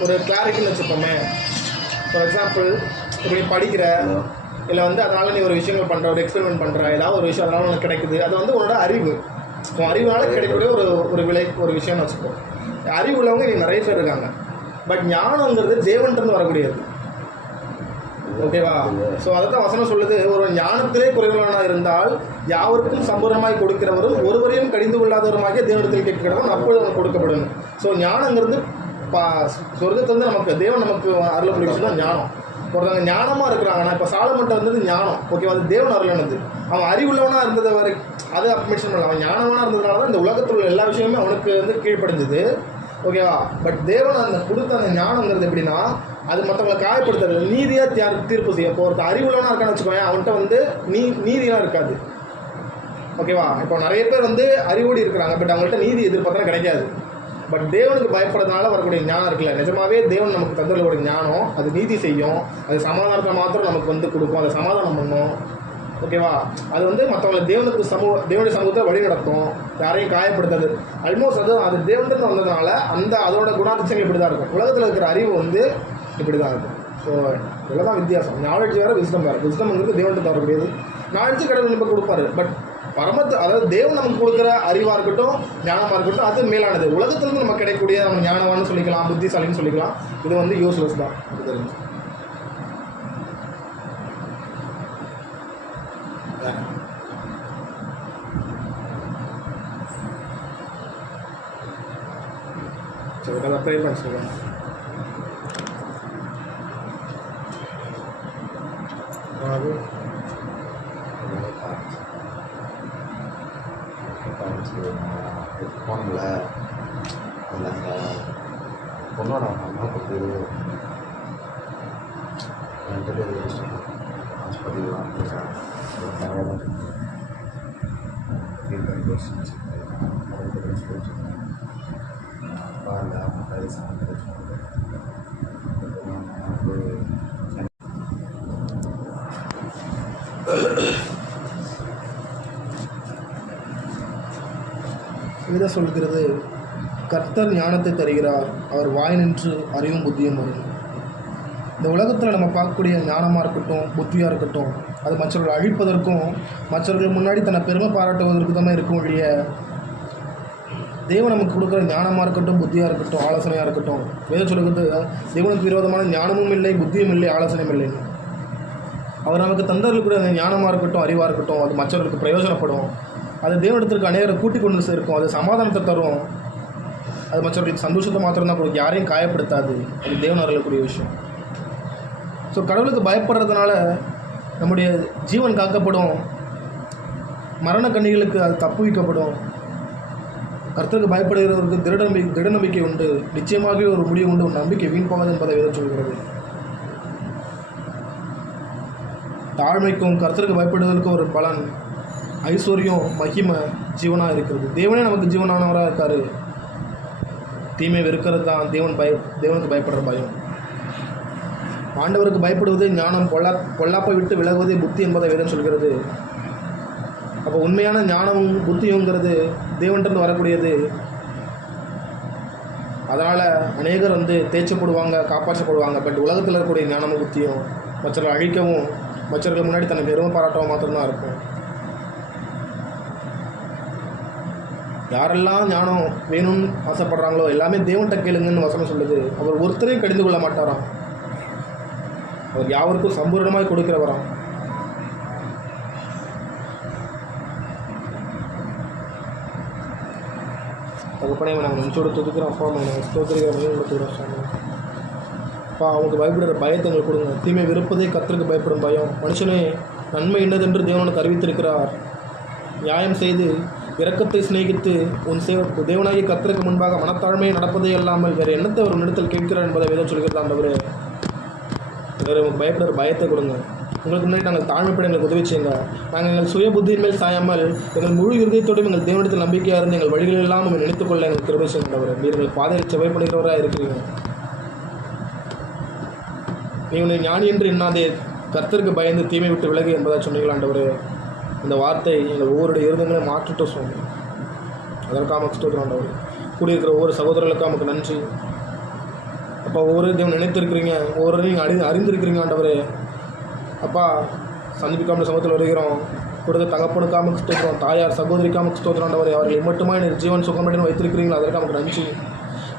ஒரு கிளாரிட்டின்னு வச்சுப்போமே. ஃபார் எக்ஸாம்பிள் இப்போ நீ படிக்கிற, இல்லை வந்து அதனால் நீ ஒரு விஷயங்கள் பண்ணுற, ஒரு எக்ஸ்பெரிமெண்ட் பண்ணுற, ஏதாவது ஒரு விஷயம் அதனால் உனக்கு கிடைக்குது, அது வந்து உன்னோட அறிவு. ஸோ அறிவுனால கிடைக்கக்கூடிய ஒரு விஷயம்னு வச்சுக்கோ. அறிவு உள்ளவங்க நீ நிறைய பேர் இருக்காங்க. பட் ஞானங்கிறது தேவன்கிட்டருந்து வரக்கூடியது. ஓகேவா. ஸோ அதுதான் வசனம் சொல்லுது, ஒரு ஞானத்திலே குறைவானவனாக இருந்தால் யாவருக்கும் சம்பூர்ணமாய் கொடுக்கிறவரும் ஒருவரையும் கடிந்து கொள்ளாதவருமாகிய தேவனிடத்தில் கேட்கிறவன் அப்பொழுது அவனுக்கு கொடுக்கப்படும். ஸோ ஞானங்கிறது சொர்க்கத்திலிருந்து நமக்கு தேவன் நமக்கு அருளக்கூடிய விஷயம் தான் ஞானம். ஒருத்தவங்க ஞானமாக இருக்கிறாங்கன்னா, இப்போ சாலமன்ட்ட வந்தது ஞானம். ஓகேவா. அது தேவன் அருளானது. அவன் அறிவுள்ளவனாக இருந்தது வரை அது மென்ஷன் பண்ணலாம். அவன் ஞானவனாக இருந்ததுனால தான் இந்த உலகத்தில் உள்ள எல்லா விஷயமுமே அவனுக்கு வந்து கீழ்ப்படைஞ்சது. ஓகேவா. பட் தேவன் அந்த கொடுத்த அந்த ஞானங்கிறது எப்படின்னா, அது மற்றவங்களை காயப்படுத்துறது, நீதியாக தீர்ப்பு செய்ய. இப்போ ஒருத்தர் அறிவுள்ளவனாக இருக்கான்னு வச்சுக்கோங்க, அவன்கிட்ட வந்து நீதியெலாம் இருக்காது. ஓகேவா. இப்போ நிறைய பேர் வந்து அறிவோடு இருக்கிறாங்க, பட் அவங்கள்ட்ட நீதி எதிர்பார்த்தா கிடைக்காது. பட் தேவனுக்கு பயப்படுறதுனால வரக்கூடிய ஞானம் இருக்குல்ல, நிஜமாவே தேவன் நமக்கு தந்துள்ள ஞானம், அது நீதி செய்யும், அது சமாதானத்தை மாத்திரம் நமக்கு வந்து கொடுக்கும், அதை சமாதானம் பண்ணும். ஓகேவா. அது வந்து மற்றவங்களை தேவனுடைய சமூகத்தை வழி நடத்தும், யாரையும் காயப்படுத்தாது. ஆல்மோஸ்ட் அது தேவன்கிட்ட வந்ததுனால அதோட குணாதிசயங்கள் இப்படி தான் இருக்கும். உலகத்தில் இருக்கிற அறிவு வந்து இப்படி தான் இருக்கும். ஸோ இதெல்லாம் தான் வித்தியாசம். நாலேஜ் வேறு, விஸ்டம் வேறு. விஸ்டம்ங்கிறது தேவன்கிட்ட தரக்கூடியது, நாலேஜ் கடவுள் கண்டிப்பாக கொடுப்பாரு. பட் அதாவது தேவன் நமக்கு கொடுக்குற அறிவாக இருக்கட்டும், ஞானமாக இருக்கட்டும், அது மேலானது. உலகத்துலேருந்து நமக்கு கிடைக்கக்கூடிய நம்ம ஞானவான்னு சொல்லிக்கலாம், புத்திசாலின்னு சொல்லிக்கலாம். இது வந்து யூஸ்லெஸ் தான். அது தெரிஞ்சு சரி, அதை ப்ரே பண்ண சொல்லுவேன். போனல அதில் அந்த பொண்ணோட அம்மா கொடுத்து ஹாஸ்பிட்டல்லாம் ஃபீல் பண்ணி கொஸ்டின்ஸ் அப்பா இல்லை அவங்க வயசான இதை சொல்கிறது, கர்த்தர் ஞானத்தை தருகிறார், அவர் வாய் நின்று அறிவும் புத்தியும் வரும். இந்த உலகத்தில் நம்ம பார்க்கக்கூடிய ஞானமாக இருக்கட்டும், புத்தியாக இருக்கட்டும், அது மற்றவர்களை அழிப்பதற்கும் மற்றவர்கள் முன்னாடி தன்னை பெருமை பாராட்டுவதற்கு தான் இருக்கும் ஒழிய, தேவன் நமக்கு கொடுக்குற ஞானமாக இருக்கட்டும், புத்தியாக இருக்கட்டும், ஆலோசனையாக இருக்கட்டும், வேதம் சொல்லுறது தேவனுக்கு விரோதமான ஞானமும் இல்லை, புத்தியும் இல்லை, ஆலோசனையும் இல்லை. அவர் நமக்கு தந்தர்களுக்கு ஞானமாக இருக்கட்டும், அறிவாக இருக்கட்டும், அது மற்றவர்களுக்கு பிரயோஜனப்படும். அது தேவனிடத்திற்கு அநேகரை கூட்டி கொண்டு சேர்க்கும். அது சமாதானத்தை தரும். அது மற்றவர்களுக்கு சந்தோஷத்தை மாத்திரம்தான் கொடுக்கும், யாரையும் காயப்படுத்தாது. அது தேவன் அருளக்கூடிய விஷயம். ஸோ கடவுளுக்கு பயப்படுறதுனால நம்முடைய ஜீவன் காக்கப்படும், மரண கண்ணிகளுக்கு அது தப்புவிக்கப்படும். கர்த்தருக்கு பயப்படுகிறவருக்கு திட நம்பிக்கை உண்டு, நிச்சயமாகவே ஒரு முடிவு உண்டு, ஒரு நம்பிக்கை வீண் போகாது என்பதை வேதம் சொல்கிறது. தாழ்மைக்கும் கர்த்தருக்கு பயப்படுவதற்கும் ஒரு பலன் ஐஸ்வர்யம், மகிமை, ஜீவனாக இருக்கிறது. தேவனே நமக்கு ஜீவனானவராக இருக்கார். தீமை வெறுக்கிறது தான் தேவனுக்கு பயப்படுற பயம். ஆண்டவருக்கு பயப்படுவது ஞானம், பொல்லாப்பை விட்டு விலகுவதே புத்தி என்பதை வேதம் சொல்கிறது. அப்போ உண்மையான ஞானமும் புத்தியுங்கிறது தேவன்கிட்ட வரக்கூடியது. அதனால் அநேகர் வந்து தேய்ச்சப்படுவாங்க, காப்பாற்றப்படுவாங்க. பட் உலகத்தில் இருக்கக்கூடிய ஞானமும் புத்தியும் மற்றவர்கள் அழிக்கவும், மற்றவர்கள் முன்னாடி தன்னை பெருமை பாராட்டவும் மாத்திரம்தான் இருக்கும். யாரெல்லாம் ஞானம் வேணும்னு ஆசைப்படுறாங்களோ எல்லாமே தேவன்கிட்ட கேளுங்கன்னு வசனம் சொல்லுது. அவர் ஒருத்தரையும் கடிந்து கொள்ள மாட்டாராம். அவர் யாவருக்கும் சம்பூர்ணமாக கொடுக்கிறவராம். தகப்பனே, நாங்கள் நினச்சோடு துதுக்கிறோம். அப்பா அம்மா நாங்கள் ஸ்தோத்திரிக்கிற மையம் கொடுத்துக்கிறோம் சாமி. அப்பா, அவங்களுக்கு பயப்படுற பயத்தை எங்களுக்கு கொடுங்க. தீமை விருப்பதே கர்த்தருக்கு பயப்படும் பயம். மனுஷனே நன்மை என்னதென்று தேவனுக்கு அறிவித்திருக்கிறார். நியாயம் செய்து இரக்கத்தை சிநேகித்து உன் தேவனாகிய கர்த்தருக்கு முன்பாக மனத்தாழ்மையை நடப்பதே அல்லாமல் வேறு என்னத்தை ஒரு நிலத்தில் கேட்கிறார் என்பதை வேதம் சொல்கிறது. ஆண்டவரே, வேறு உங்களுக்கு பயப்படுற பயத்தை கொடுங்க. உங்களுக்கு முன்னாடி நாங்கள் தாழ்மைப்பட எங்களுக்கு உதவி செய்யுங்க. நாங்கள் எங்கள் சுய புத்தியின் மேல் சாயாமல் எங்கள் முழு இருதயத்தோடும் எங்கள் தேவனிடத்தில் நம்பிக்கையாக இருந்து எங்கள் வழிகள் எல்லாம் நம்ம நினைத்துக்கொள்ள எங்களுக்கு கிருபை செய்கின்றவர். நீர் எங்கள் பாதையை செவை பண்ணுகிறவராக இருக்கிறீங்க. நீ உன்னை ஞானி என்று எண்ணாதே, கர்த்தருக்கு பயந்து தீமை விட்டு விலகு என்பதாக சொன்னீங்களா ஆண்டவரே. இந்த வார்த்தை எங்கள் ஒவ்வொருடைய இருதயங்களையும் மாற்றிட்டு சொன்னோம். அதற்காக நமக்கு ஸ்தோத்திரம் ஆண்டவர். கூடியிருக்கிற ஒவ்வொரு சகோதரர்களுக்கும் நமக்கு நன்றி. அப்பா, ஒவ்வொரு தேவன் நினைத்திருக்கிறீங்க, ஒவ்வொரு நீங்கள் அறிந்திருக்கிறீங்க ஆண்டவரே. அப்பா, சந்திப்பிக்காமல் சமூகத்தில் வருகிறோம். கொடுத்த தகப்பனுக்காக ஸ்தோத்திரம், தாயார் சகோதரிக்காக ஸ்தோத்திரம் ஆண்டவரே. அவர்கள் மட்டுமா எனக்கு ஜீவன் சுகமடைன்னு வைத்திருக்கிறீங்களா, அதற்காக நமக்கு நன்றி.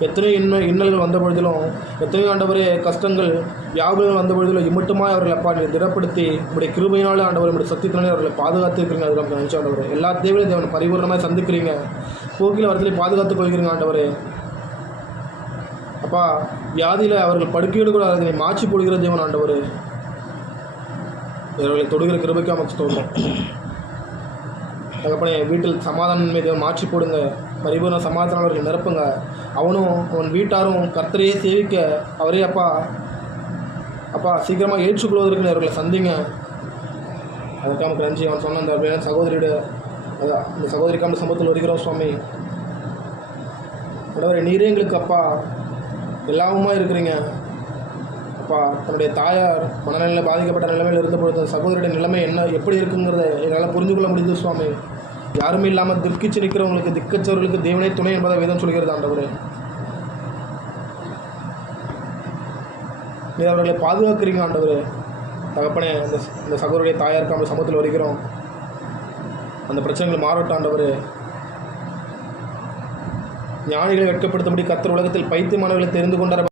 எத்தனையோ இன்னல்கள் வந்த பொழுதிலும், எத்தனையோ ஆண்டவரே கஷ்டங்கள் வியாபுகள் வந்த பொழுதிலும் இம்மட்டுமாய் அவர்கள் அப்பா நீ திடப்படுத்தி உடைய கிருபையினாலே ஆண்டவர் உடைய சத்தியத்தினாலே அவர்களை பாதுகாத்து இருக்கிறீங்க. அது நமக்கு நினச்ச ஆண்டவர். எல்லா தேவையும் தேவன் பரிபூர்ணமாக சந்திக்கிறீங்க. போக்கில் வரத்திலே பாதுகாத்துக் கொள்கிறீங்க ஆண்டவரே. அப்பா, வியாதியில் அவர்கள் படுக்கையோடு கூட அதனை மாற்றி போடுகிற தேவன் ஆண்டவர். இவர்களை தொடுகிற கிருபைக்கு நமக்கு தோணும். தகப்பனே, வீட்டில் சமாதானம் மீது மாற்றி போடுங்க. பரிபூர்ண சமாதானம் அவர்கள் நிரப்புங்க. அவனும் அவன் வீட்டாரும் கர்த்தரையே சேவிக்க அவரே அப்பா சீக்கிரமாக ஏற்றுக்கொள்வதற்கு அவர்களை சந்திங்க. அதுக்காக நமக்கு நன்றி. அவன் சொன்ன அந்த சகோதரியோட இந்த சகோதரிக்கான சமூகத்தில் வருகிறோம் சுவாமி. உடனே நீரே எங்களுக்கு அப்பா எல்லாமுமா இருக்கிறீங்க. அப்பா, தன்னுடைய தாயார் மனநிலையில் பாதிக்கப்பட்ட நிலைமையில் இருந்தபொழுது சகோதரியுடைய நிலைமை எப்படி இருக்குங்கிறத என்னால் புரிந்து கொள்ள முடியுது சுவாமி. யாருமே இல்லாமல் திக்கிச்சு நிற்கிறவங்களுக்கு, திக்கச்சவர்களுக்கு தேவனே துணை என்பதை வேதம் சொல்கிறது ஆண்டவரே. நீ அவர்களை பாதுகாக்கிறீங்க ஆண்டவரே. தகப்பனே, இந்த சகோதரருடைய தாயாருக்கு நம்ம சமூகத்தில் வருகிறோம். அந்த பிரச்சனைகள் மாறட்டும் ஆண்டவரே. ஞானிகளை வெட்கப்படுத்தும்படி கர்த்தர் உலகத்தில் பைத்தியமானவர்களை தெரிந்து கொண்டார்.